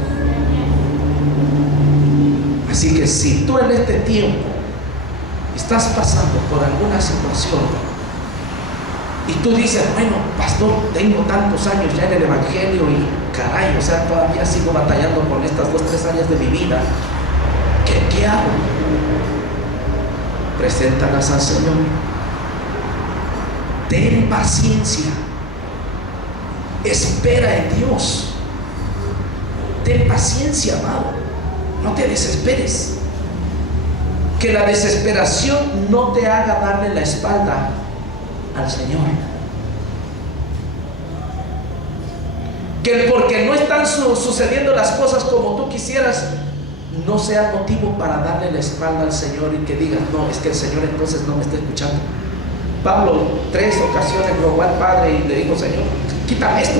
Así que si tú en este tiempo estás pasando por alguna situación y tú dices, bueno, pastor, tengo tantos años ya en el evangelio y caray, todavía sigo batallando con estas 2-3 áreas de mi vida, ¿qué hago? Preséntalas al Señor. Ten paciencia. Espera en Dios. Ten paciencia, amado. No te desesperes. Que la desesperación no te haga darle la espalda al Señor. Que porque no están sucediendo las cosas como tú quisieras, no sea motivo para darle la espalda al Señor y que digas, no, es que el Señor entonces no me está escuchando. Pablo 3 ocasiones rogó al Padre y le dijo, Señor, quítame esto.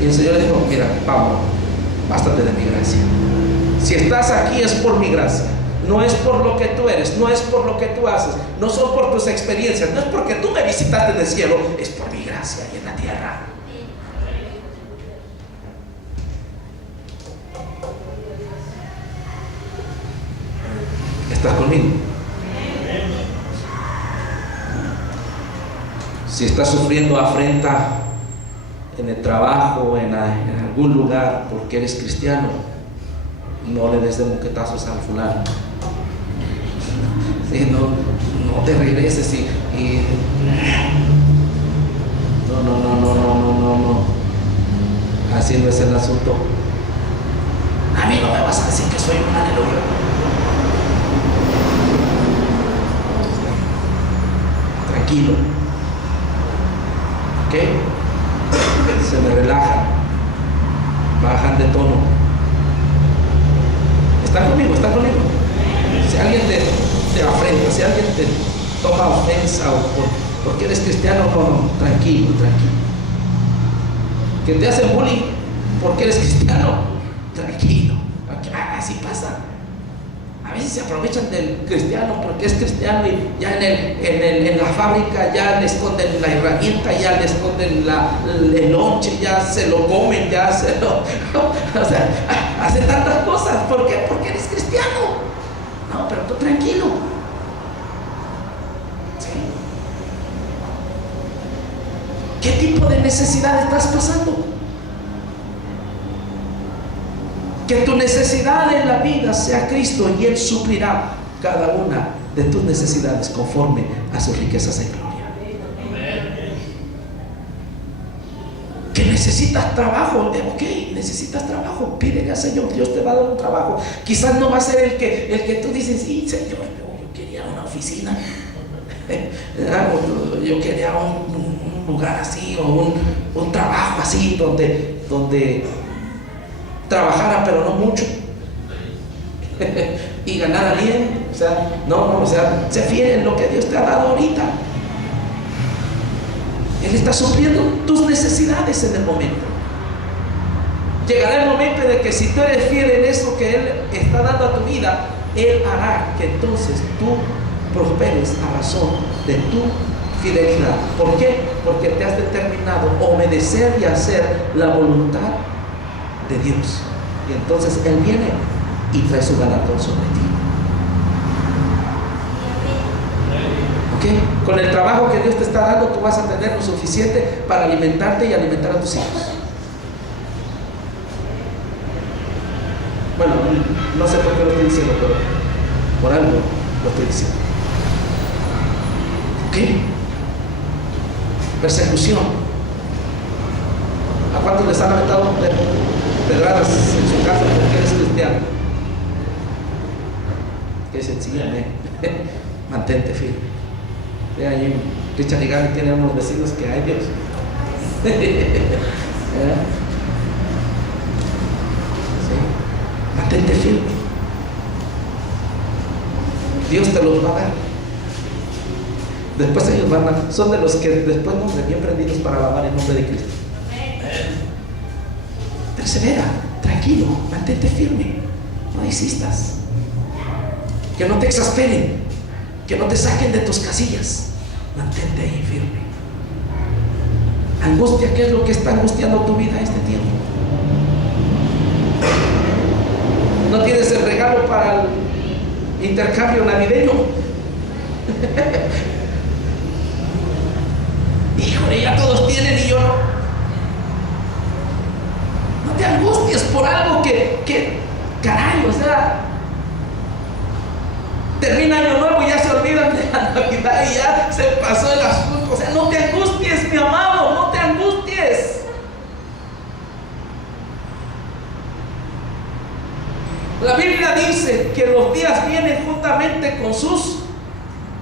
Y el Señor le dijo, mira, Pablo, bástate de mi gracia. Si estás aquí es por mi gracia. No es por lo que tú eres, no es por lo que tú haces, no son por tus experiencias, no es porque tú me visitaste en el cielo, es por mi gracia y en la tierra. ¿Estás conmigo? Si estás sufriendo afrenta en el trabajo, en algún lugar, porque eres cristiano, no le des de moquetazos al fulano. Sí, no te regreses y no. Así no es el asunto. A mí no me vas a decir que soy un aleluya. Tranquilo. ¿Ok? Se me relajan, bajan de tono. ¿Están conmigo? ¿Están conmigo? Si alguien te afrenta, si alguien te toma ofensa o porque eres cristiano, no, tranquilo. Que te hacen bullying porque eres cristiano, tranquilo. Así pasa. A veces se aprovechan del cristiano porque es cristiano y ya en la fábrica ya le esconden la herramienta, ya le esconden el lonche, ya se lo comen, ya se lo... O sea, hacen tantas cosas. ¿Por qué? Porque eres cristiano. No, pero tú tranquilo. ¿Sí? ¿Qué tipo de necesidad estás pasando? Que tu necesidad en la vida sea Cristo y Él suplirá cada una de tus necesidades conforme a sus riquezas en gloria. Que necesitas trabajo, ok, necesitas trabajo, pídele al Señor, Dios te va a dar un trabajo. Quizás no va a ser el que tú dices, sí, Señor, yo quería una oficina, yo quería un lugar así, o un trabajo así, donde trabajara pero no mucho y ganara bien. O sea, o sea, sé fiel en lo que Dios te ha dado ahorita. Él está supliendo tus necesidades en el momento. Llegará el momento de que si tú eres fiel en eso que Él está dando a tu vida, Él hará que entonces tú prosperes a razón de tu fidelidad. ¿Por qué? Porque te has determinado obedecer y hacer la voluntad de Dios. Y entonces Él viene y trae su galardón sobre ti. ¿Ok? Con el trabajo que Dios te está dando, tú vas a tener lo suficiente para alimentarte y alimentar a tus hijos. Bueno, no sé por qué lo estoy diciendo, pero por algo lo estoy diciendo. ¿Ok? Persecución. ¿A cuántos les han aventado pedradas en su casa porque eres cristiano? Qué sencillamente. Mantente firme. Ve ahí, Richard y Gaby tienen unos vecinos que hay Dios. ¿Sí? Mantente firme. Dios te los va a dar. Después ellos son de los que después nos ven bien prendidos para alabar el nombre de Cristo. Persevera, tranquilo, mantente firme, no desistas. Que no te exasperen, que no te saquen de tus casillas. Mantente ahí firme. Angustia, ¿qué es lo que está angustiando tu vida este tiempo? ¿No tienes el regalo para el intercambio navideño? Híjole, ya todos tienen y yo no. No te angusties por algo que caray, o sea, termina año nuevo y ya se olvidan de la Navidad y ya se pasó el asunto. O sea, no te angusties, mi amado, no te angusties. La Biblia dice que los días vienen juntamente con sus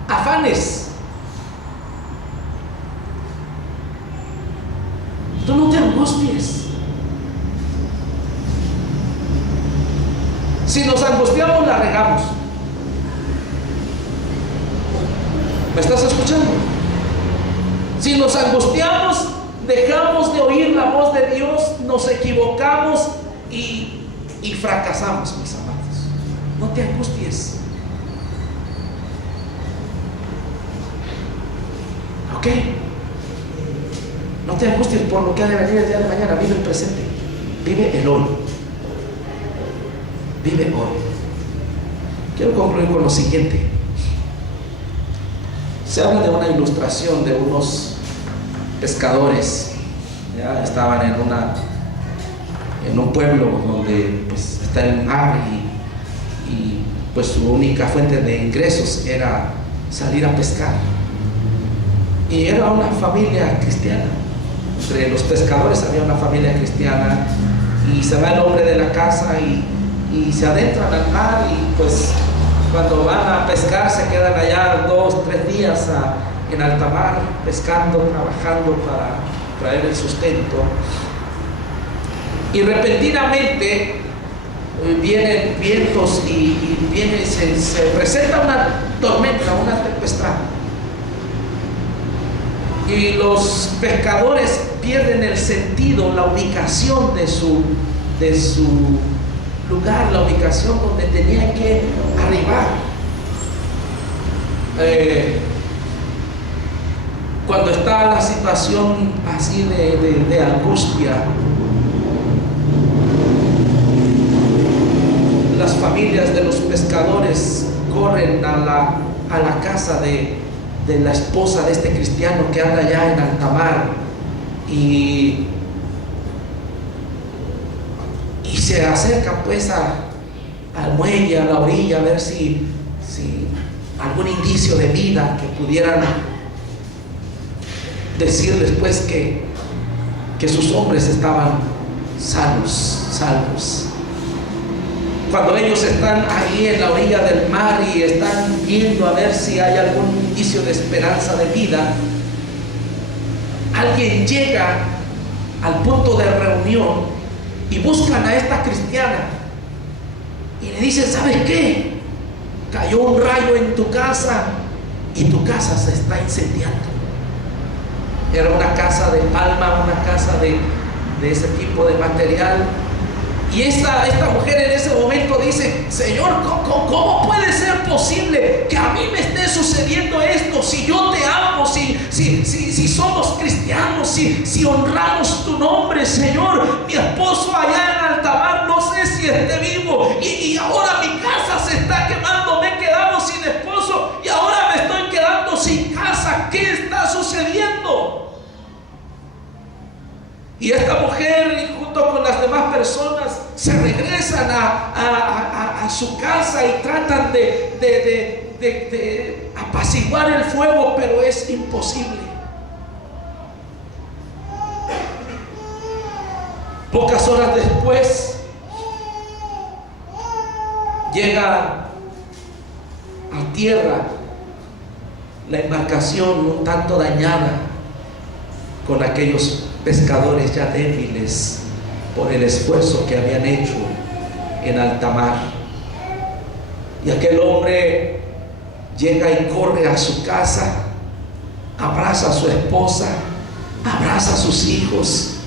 afanes. Tú no te angusties. Si nos angustiamos, la regamos. ¿Me estás escuchando? Si nos angustiamos, dejamos de oír la voz de Dios, nos equivocamos y fracasamos, mis amados. No te angusties. ¿Ok? No te angusties por lo que ha de venir el día de mañana. Vive el presente. Vive el hoy. Vive hoy. Quiero concluir con lo siguiente. Se habla de una ilustración de unos pescadores. Ya estaban en un pueblo donde pues, está el mar y pues su única fuente de ingresos era salir a pescar. Y era una familia cristiana. Entre los pescadores había una familia cristiana, y se va el hombre de la casa y se adentran al mar, y pues cuando van a pescar se quedan allá 2, 3 días en alta mar, pescando, trabajando para traer el sustento. Y repentinamente vienen vientos y se presenta una tormenta, una tempestad. Y los pescadores pierden el sentido, la ubicación de su lugar, la ubicación donde tenían que arribar. Cuando está la situación así de angustia, las familias de los pescadores corren a la casa de la esposa de este cristiano que anda allá en alta mar, y se acercan pues al muelle, a la orilla, a ver si algún indicio de vida, que pudieran decirles pues que sus hombres estaban salvos. Cuando ellos están ahí en la orilla del mar y están viendo a ver si hay algún indicio de esperanza de vida, alguien llega al punto de reunión y buscan a esta cristiana y le dicen: ¿sabes qué? Cayó un rayo en tu casa y tu casa se está incendiando. Era una casa de palma, una casa de ese tipo de material. Y esta mujer en ese momento dice: Señor, ¿cómo puede ser posible que a mí me esté sucediendo esto? Si yo te amo, si somos cristianos, si honramos tu nombre, Señor. Mi esposo allá en alta mar, no sé si esté vivo, y ahora mi casa se está quemando, me he quedado sin esposo y ahora me estoy quedando sin casa. ¿Qué está sucediendo? Y esta mujer, junto con las demás personas, se regresan a su casa y tratan de apaciguar el fuego, pero es imposible. Pocas horas después llega a tierra la embarcación un tanto dañada, con aquellos pescadores ya débiles por el esfuerzo que habían hecho en alta mar. Y aquel hombre llega y corre a su casa, abraza a su esposa, abraza a sus hijos,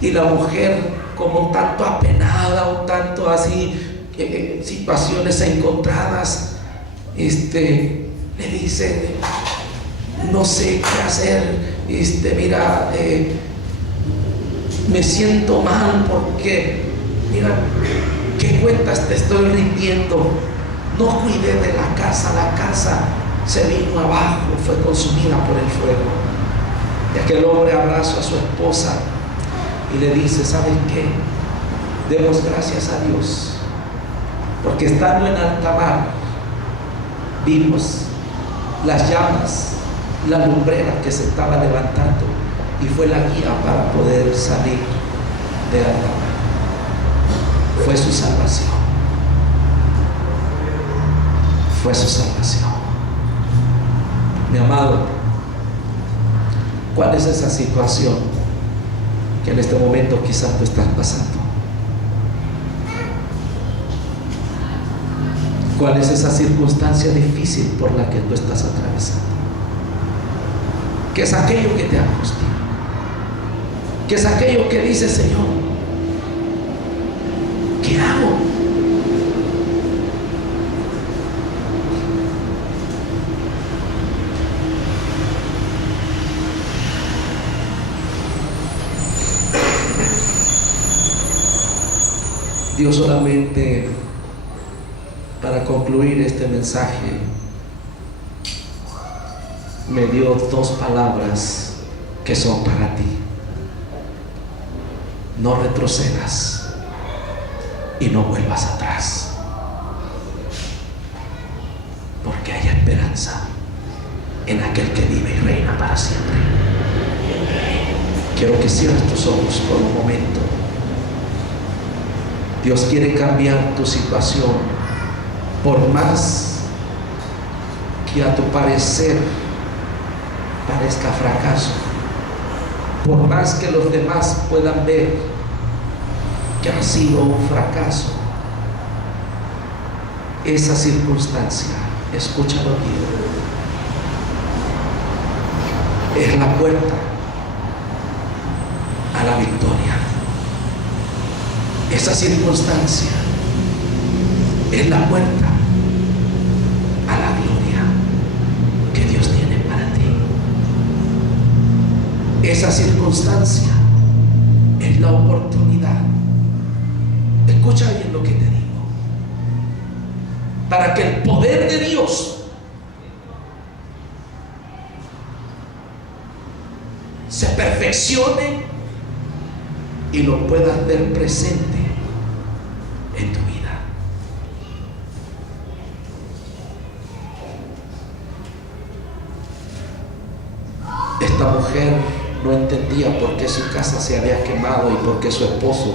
y la mujer, como un tanto apenada, un tanto así, situaciones encontradas, le dice: no sé qué hacer, mira, me siento mal porque, mira, qué cuentas te estoy rindiendo. No cuidé de la casa se vino abajo, fue consumida por el fuego. Y aquel hombre abraza a su esposa y le dice: ¿saben qué? Demos gracias a Dios, porque estando en alta mar vimos las llamas, la lumbrera que se estaba levantando, y fue la guía para poder salir de alta mar. Fue su salvación. Fue su salvación. Mi amado, ¿cuál es esa situación que en este momento quizás tú estás pasando? ¿Cuál es esa circunstancia difícil por la que tú estás atravesando? ¿Qué es aquello que te angustia? ¿Qué es aquello que dice, Señor, qué hago? Dios solamente, para concluir este mensaje, me dio dos palabras que son para ti. No retrocedas y no vuelvas atrás, porque hay esperanza en aquel que vive y reina para siempre. Quiero que cierres tus ojos por un momento. Dios quiere cambiar tu situación, por más que a tu parecer parezca fracaso, por más que los demás puedan ver que ha sido un fracaso. Esa circunstancia, escúchalo bien, es la puerta a la victoria. Esa circunstancia es la puerta a la gloria que Dios tiene para ti. Esa circunstancia es la oportunidad, escucha bien lo que te digo, para que el poder de Dios se perfeccione y lo puedas ver presente en tu vida. Esta mujer no entendía por qué su casa se había quemado y por qué su esposo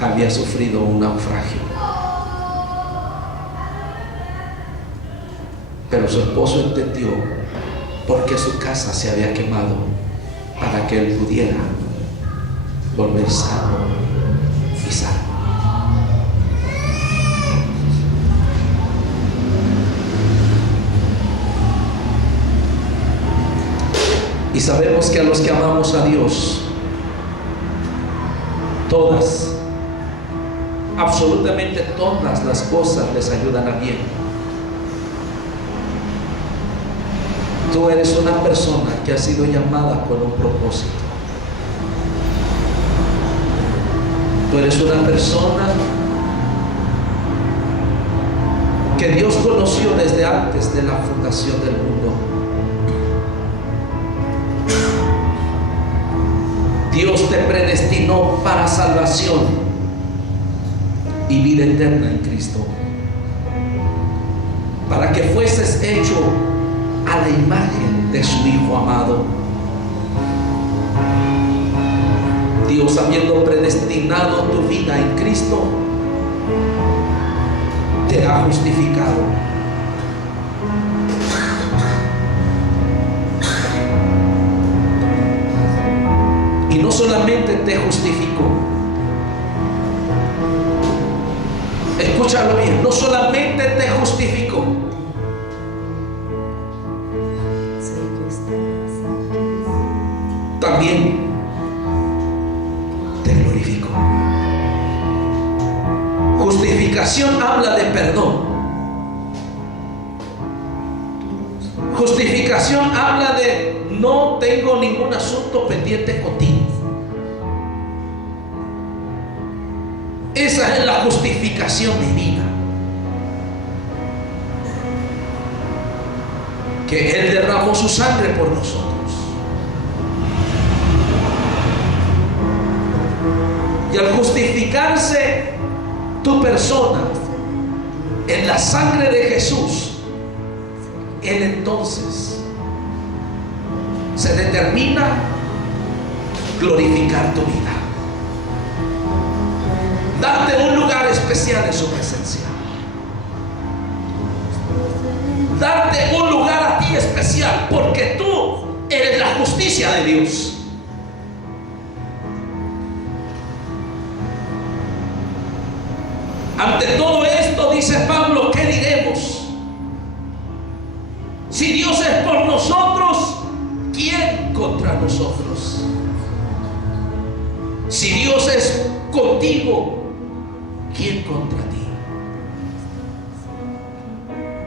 había sufrido un naufragio. Pero su esposo entendió por qué su casa se había quemado, para que él pudiera volver sano y salvo. Y sabemos que a los que amamos a Dios, todas, absolutamente todas las cosas les ayudan a bien. Tú eres una persona que ha sido llamada con un propósito. Tú eres una persona que Dios conoció desde antes de la fundación del mundo. Dios te predestinó para salvación y vida eterna en Cristo, para que fueses hecho a la imagen de su Hijo amado. Dios, habiendo predestinado tu vida en Cristo, te ha justificado. Y no solamente te justificó, escúchalo bien, no solamente te justificó, también te glorificó. Justificación habla de perdón. Justificación habla de no tengo ningún asunto pendiente contigo. Esa es la justificación divina. Que Él derramó su sangre por nosotros. Y al justificarse tu persona en la sangre de Jesús, Él entonces se determina glorificar tu vida, darte un lugar especial en su presencia, darte un lugar a ti especial, porque tú eres la justicia de Dios. Ante todo esto, dice Pablo, ¿qué diré? Si Dios es por nosotros, ¿quién contra nosotros? Si Dios es contigo, ¿quién contra ti?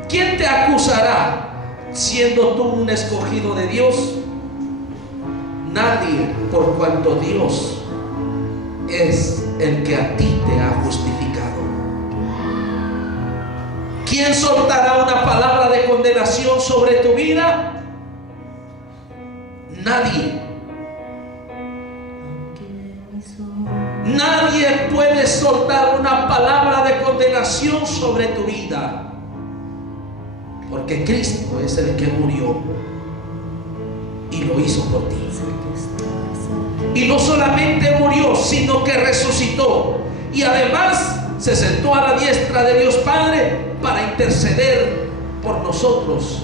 ¿Quién te acusará siendo tú un escogido de Dios? Nadie, por cuanto Dios es el que a ti te ha justificado. ¿Quién soltará una palabra de condenación sobre tu vida? Nadie. Nadie puede soltar una palabra de condenación sobre tu vida, porque Cristo es el que murió y lo hizo por ti. Y no solamente murió, sino que resucitó, y además se sentó a la diestra de Dios Padre para interceder por nosotros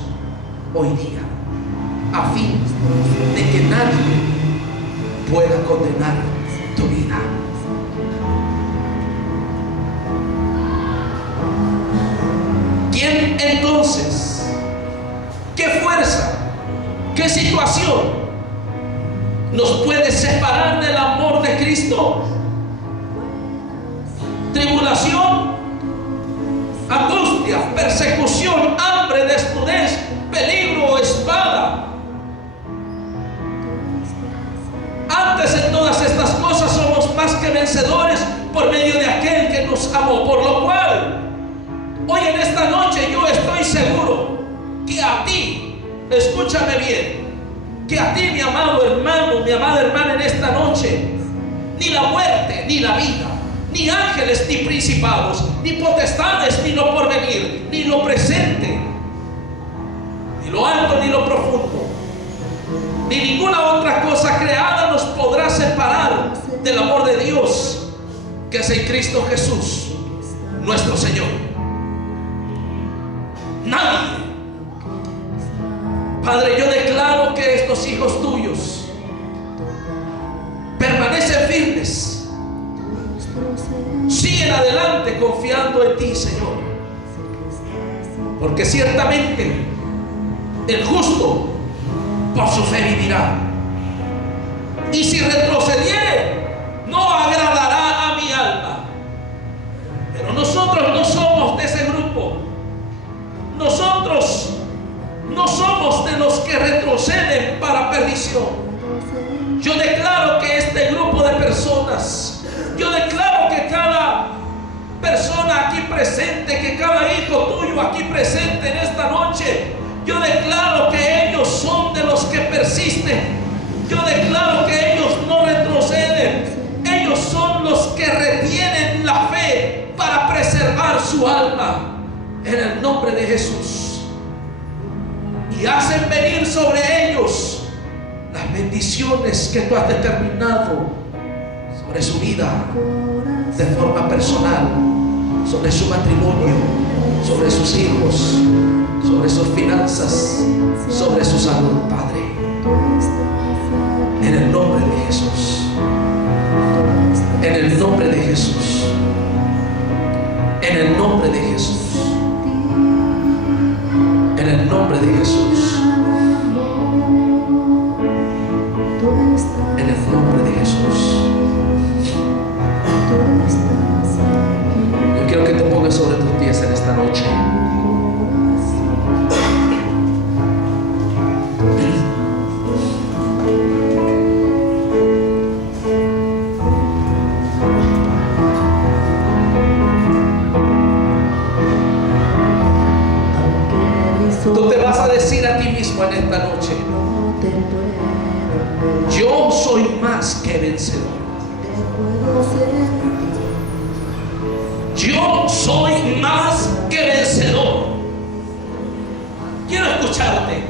hoy día, a fin de que nadie pueda condenar tu vida. ¿Quién entonces? ¿Qué fuerza? ¿Qué situación nos puede separar del amor de Cristo? Tribulación, angustia, persecución, hambre, desnudez, peligro o espada. Antes en todas estas cosas somos más que vencedores por medio de aquel que nos amó, por lo cual hoy en esta noche yo estoy seguro que a ti, escúchame bien, que a ti, mi amado hermano, mi amada hermana, en esta noche, ni la muerte, ni la vida, ni ángeles, ni principados, ni potestades, ni lo porvenir, ni lo presente, ni lo alto, ni lo profundo, ni ninguna otra cosa creada nos podrá separar del amor de Dios que es en Cristo Jesús, nuestro Señor. Nadie. Padre, yo declaro que estos hijos tuyos permanecen firmes, siguen adelante confiando en ti, Señor, porque ciertamente el justo por su fe vivirá, y si retrocediere no agradará a mi alma. Pero nosotros no somos de ese grupo. Nosotros no somos de los que retroceden para perdición. Yo declaro que este grupo de personas, yo declaro que cada persona aquí presente, que cada hijo tuyo aquí presente en esta noche, yo declaro que ellos son de los que persisten. Yo declaro que ellos no retroceden. Ellos son los que retienen la fe para preservar su alma en el nombre de Jesús, y hacen venir sobre ellos las bendiciones que tú has determinado sobre su vida de forma personal, sobre su matrimonio, sobre sus hijos, sobre sus finanzas, sobre su salud, Padre, en el nombre de Jesús, en el nombre de Jesús, en el nombre de Jesús, en el nombre de Jesús, en el nombre de Jesús. Yo quiero que te pongas sobre tus pies en esta noche. Tú te vas a decir a ti mismo en esta noche: yo soy más que vencedor. Yo soy más que vencedor. Quiero escucharte.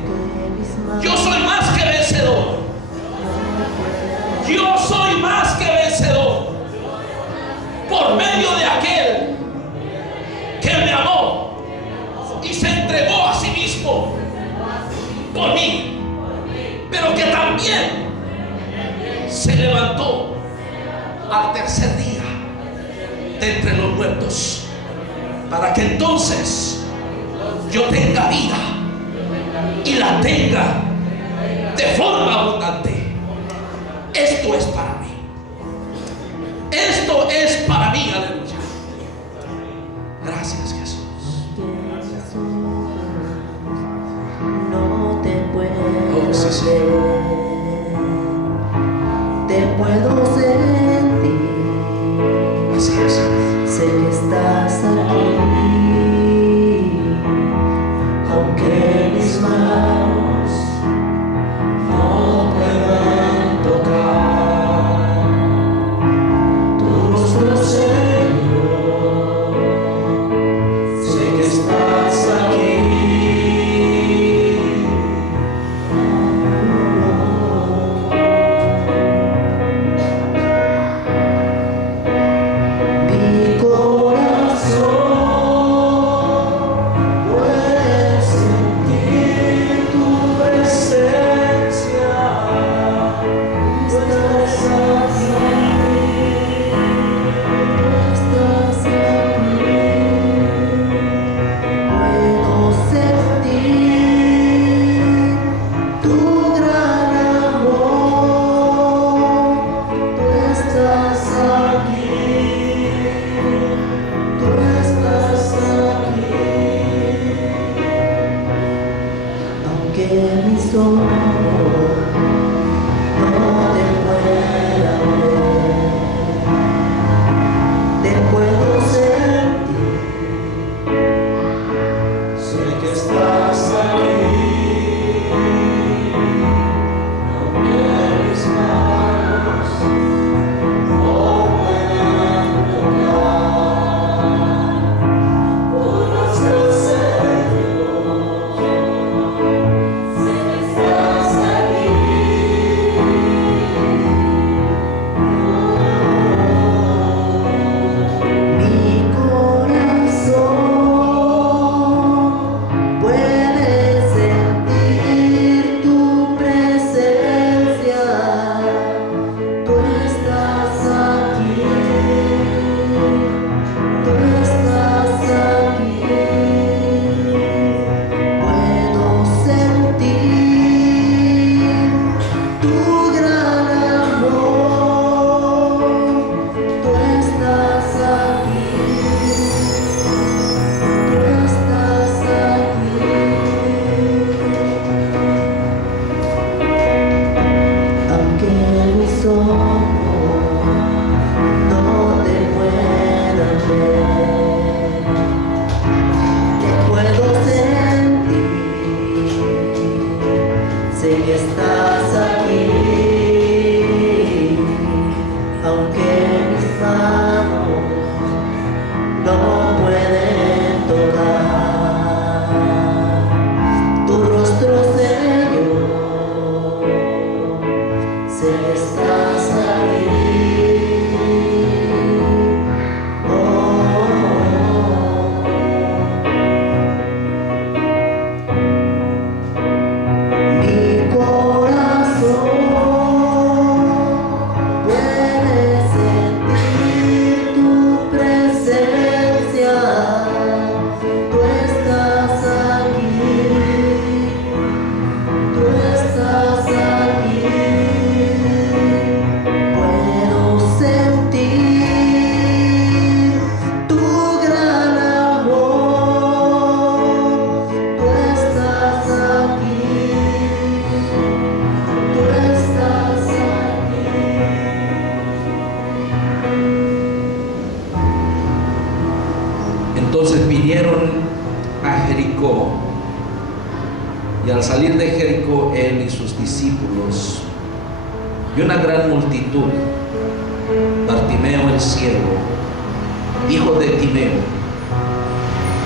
Yo soy más que vencedor. Yo soy más que vencedor por medio de aquel que me amó y se entregó a sí mismo por mí, pero que también se levantó al tercer día de entre los muertos, para que entonces yo tenga vida y la tenga de forma abundante. Esto es para mí. Esto es para mí, aleluya. Gracias, Jesús. No te puedo Oh, sí, Señor. te puedo sentir. Así es. Sé que estás aquí, aunque mis manos no puedan tocar tu rostro, Señor. Sé que estás aquí. Mi corazón puede sentir tu presencia. Tú estás aquí, estás aquí. Puedo sentir tu gran amor. Tú estás aquí. Tú estás aquí, aunque mis ojos no te puedan ver, te puedo sentir. Sé que estás aquí, aunque mis manos no puedan tocar. Mi corazón puede sentir tu presencia. Tú estás aquí. Tú estás aquí. Puedo sentir tu gran amor. Tú estás aquí. Tú estás aquí. Aunque mis ojos no te puedan ver, te puedo sentir. Sé que estás aquí, aunque mis manos no pueden tocar tu rostro, Señor. Sé que estás aquí. Mi corazón puede sentir tu presencia. Tú estás aquí. Tú estás aquí. Puedo sentir tu gran amor. Tú estás aquí. Tú estás aquí. Entonces vinieron a Jericó, y al salir de Jericó él y sus discípulos y una gran multitud, Bartimeo el ciego, hijo de Timeo,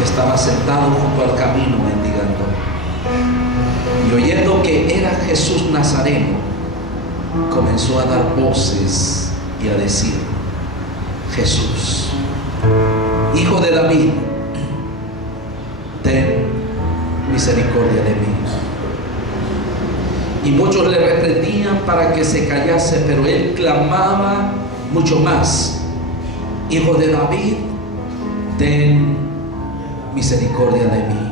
estaba sentado junto al camino mendigando, y oyendo que era Jesús Nazareno, comenzó a dar voces y a decir: Jesús, Hijo de David, ten misericordia de mí. Y muchos le reprendían para que se callase, pero él clamaba mucho más: Hijo de David, ten misericordia de mí.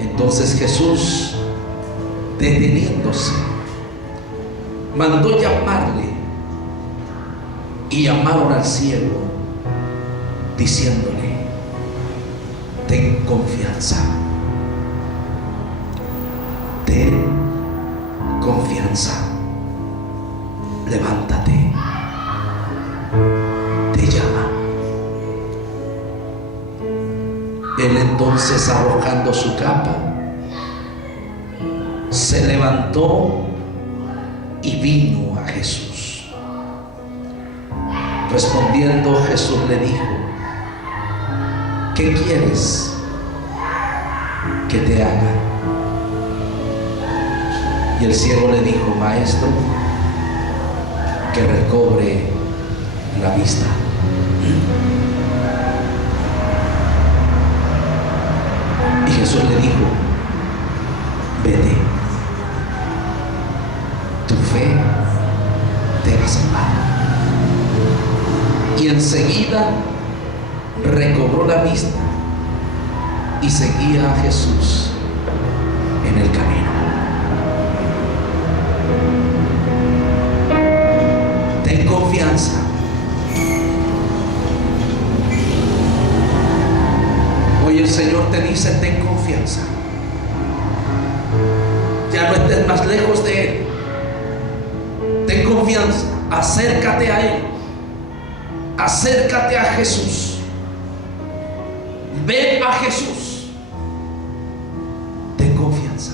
Entonces Jesús, deteniéndose, mandó llamarle, y llamaron al ciego, diciéndole: ten confianza, ten confianza, levántate, te llama. Él entonces, arrojando su capa, se levantó y vino a Jesús. Respondiendo, Jesús le dijo: ¿qué quieres que te haga? Y el ciego le dijo: maestro, que recobre la vista. Y Jesús le dijo: vete, tu fe te ha salvado. Y enseguida recobró la vista y seguía a Jesús en el camino. Ten confianza. Hoy el Señor te dice: ten confianza. Ya no estés más lejos de Él. Ten confianza. Acércate a Él. Acércate a Jesús. Ven a Jesús. Ten confianza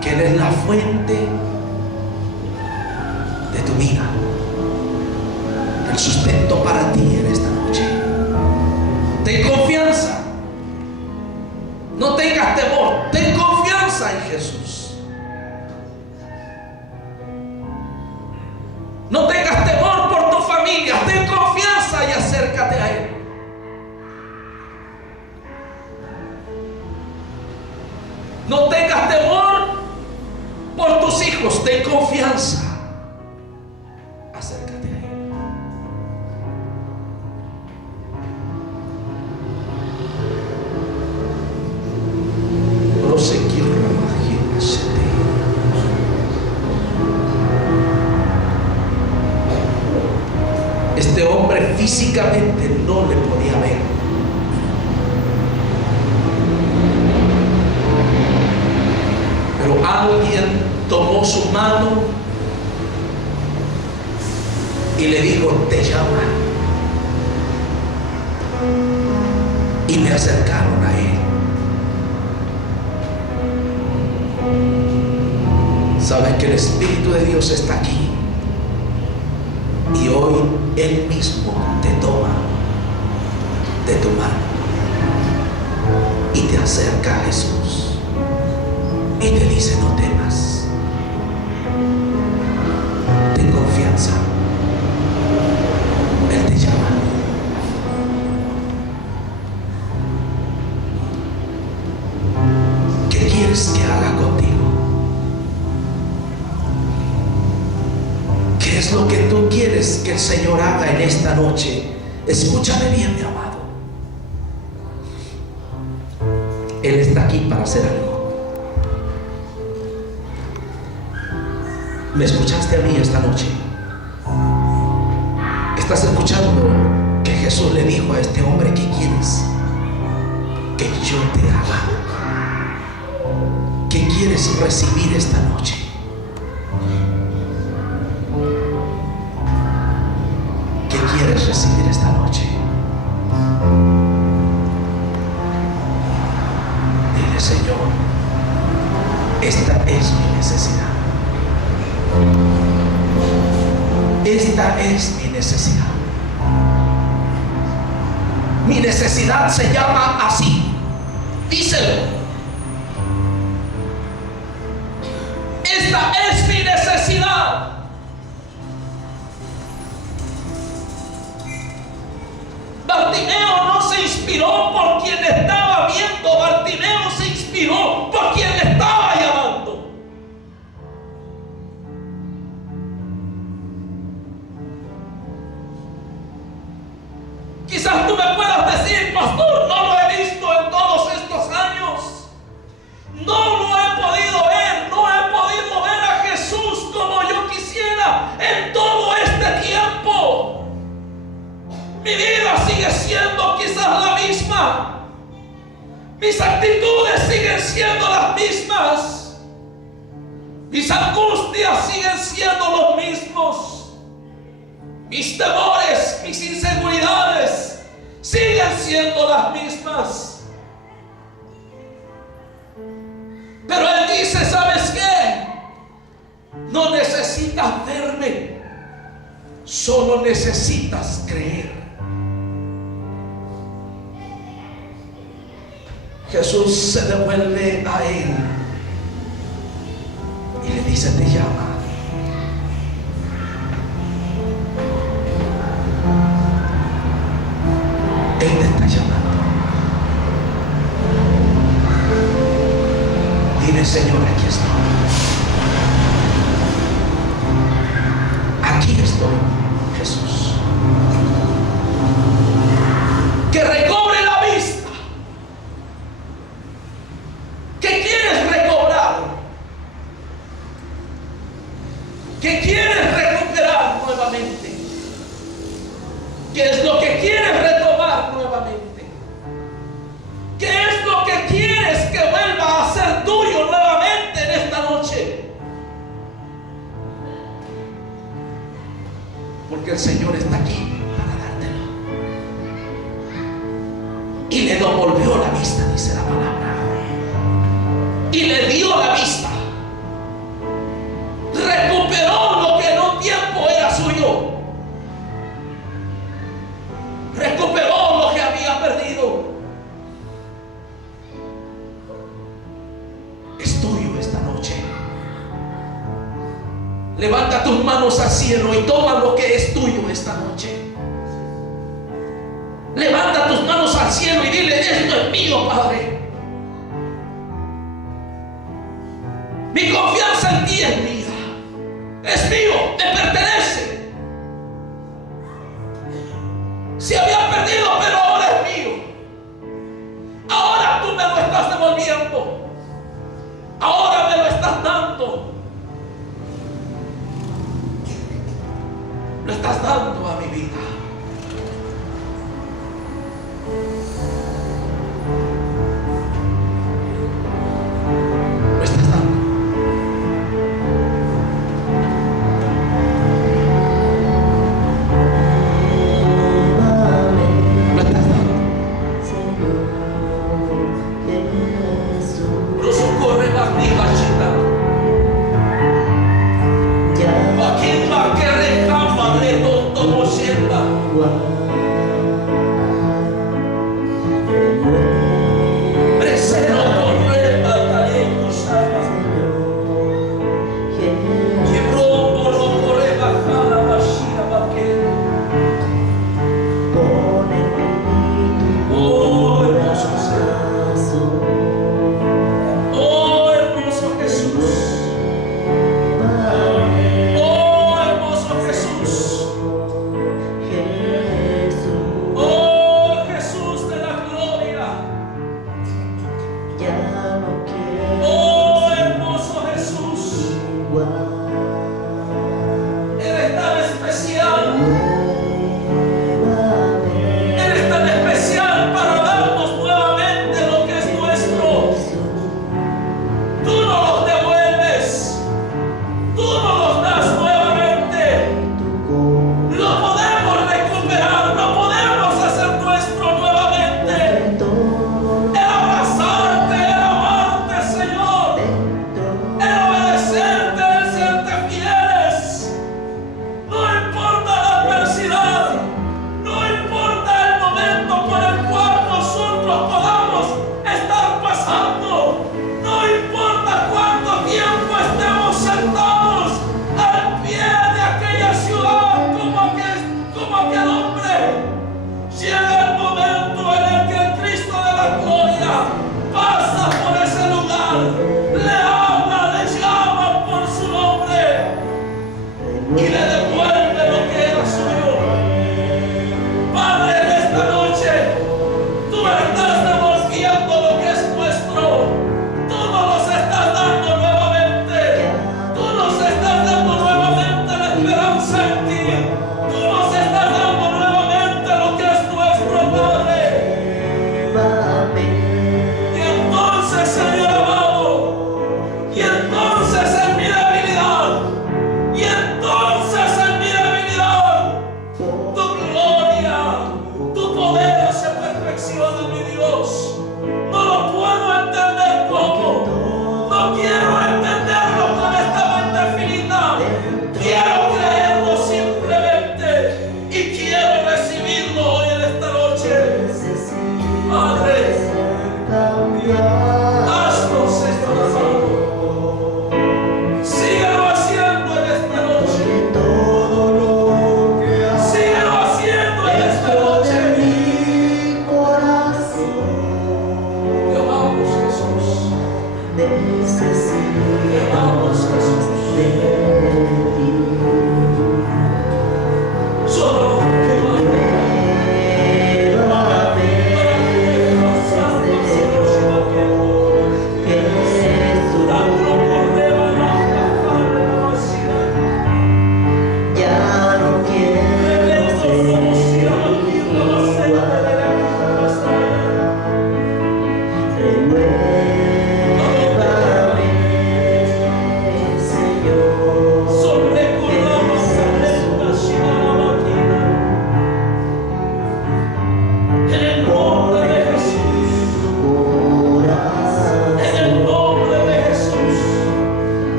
que Él es la fuente de tu vida, el sustento para ti en esta noche. Ten confianza. No tengas temor. Ten confianza en Jesús. No tengas temor por tu familia. Ten confianza y acércate a Él. No tengas temor por tus hijos. Ten confianza. Acércate a Él. Este hombre físicamente no le podía ver. Pero alguien tomó su mano y le dijo: te llama. Y me acercaron a Él. Sabes que el Espíritu de Dios está aquí. Y hoy Él mismo te toma de tu mano y te acerca a Jesús y te dice: no temas, ten confianza, Él te llama. ¿Qué quieres que haga contigo? ¿Qué es lo que tú quieres que el Señor haga en esta noche? Escúchame bien, mi amado. Él está aquí para hacer algo. ¿Me escuchaste a mí esta noche? ¿Estás escuchando que Jesús le dijo a este hombre: ¿qué quieres que yo te haga? ¿Qué quieres recibir esta noche? ¿Qué quieres recibir esta noche? Dile: Señor, esta es mi necesidad. Esta es mi necesidad. Mi necesidad se llama así. Díselo. Esta es mi necesidad. Bartimeo no se inspiró por quien le estaba viendo. Bartimeo se inspiró por quien le estaba llamando. Quizás tú me puedas decir: pastor, no lo he visto en todos estos años. sigue siendo quizás la misma. Mis actitudes siguen siendo las mismas. Mis angustias siguen siendo los mismos. Mis temores, mis inseguridades siguen siendo las mismas. Pero Él dice, ¿sabes qué? No necesitas verme, solo necesitas creer. Jesús se devuelve a él y le dice, te llama. Él te está llamando. Dile, Señor, aquí estoy. Aquí estoy, Jesús. Que recobre la vista. ¿Qué quieres recobrar? ¿Qué quieres recuperar nuevamente? ¿Qué es lo que quieres retomar nuevamente? ¿Qué es lo que quieres que vuelva a ser tuyo nuevamente en esta noche? Porque el Señor está aquí para dártelo. Y le devolvió la vista, dice la palabra. Y le dio la vista. Recuperó lo que en un tiempo era suyo. Recuperó lo que había perdido. Es tuyo esta noche. Levanta tus manos al cielo y toma lo que es tuyo esta noche. Levanta tus manos al cielo y dile, esto es mío, Padre. Mi confianza en ti es mía. Es mío, me pertenece. Se había perdido, pero ahora es mío. Ahora tú me lo estás devolviendo. Ahora me lo estás dando. Lo estás dando a mi vida. Lo estás dando.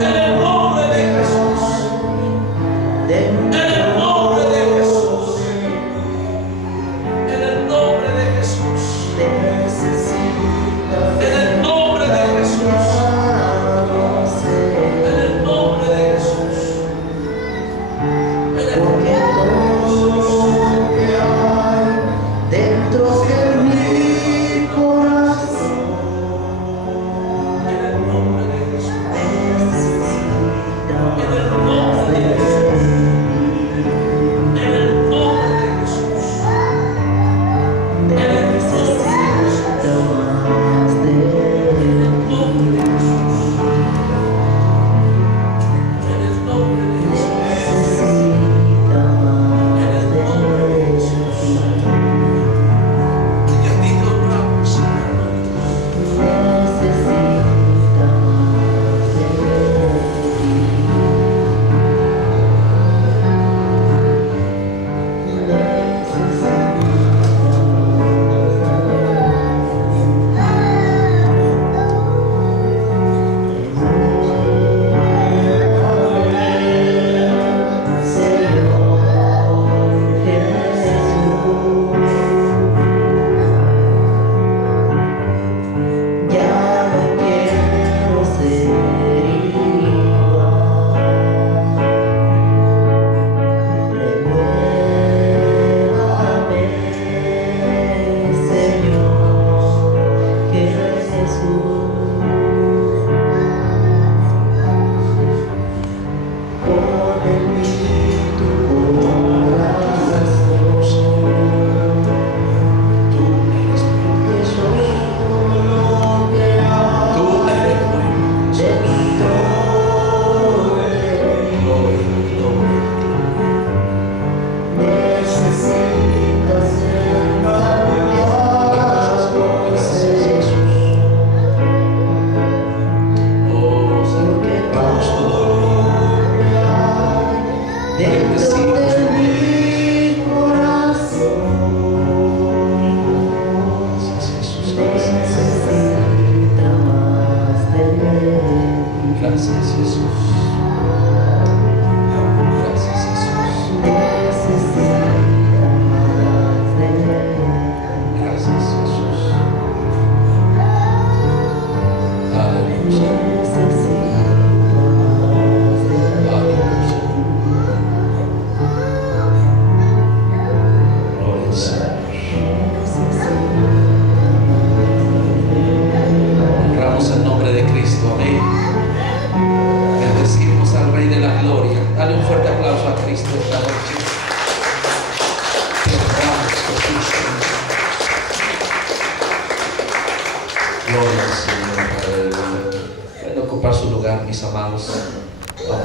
En el nombre de Jesús. En el nombre de Jesús. En el nombre de Jesús. En el nombre de Jesús. En el nombre de Jesús. En el nombre de Dentro de mi corazón En el nombre de Jesús. necesita En el nombre de Jesús. En el nombre de Jesús. En el nombre de Jesús. necesita más de En el nombre de Jesús. En el nombre de Jesús. necesita más En el nombre de Jesús. Y a ti te honramos, Señor. necesita más de Ya no quiero ser igual. Renuévame, Señor Jesús. Pon en mí tu corazón. Tú eres Que yo lo que Tú eres bueno. dentro de mí Gloria, gloria. necesita ser cambiado, Señor. Oh, Señor, Porque vamos dentro de mi corazón Jesús. necesita más de ti. Gracias, Jesús. Gracias, Jesús. Necesita más de ti. Gracias, Jesús. Aleluya. Necesita más de ti. Aleluya. Gloria al Señor. Honramos el nombre de Cristo. Amén. Bendecimos al Rey de la Gloria. Dale un fuerte aplauso a Cristo esta noche. Te honramos, Jesús. Gloria al Señor. Aleluya. Pueden ocupar su lugar, mis amados. Vamos.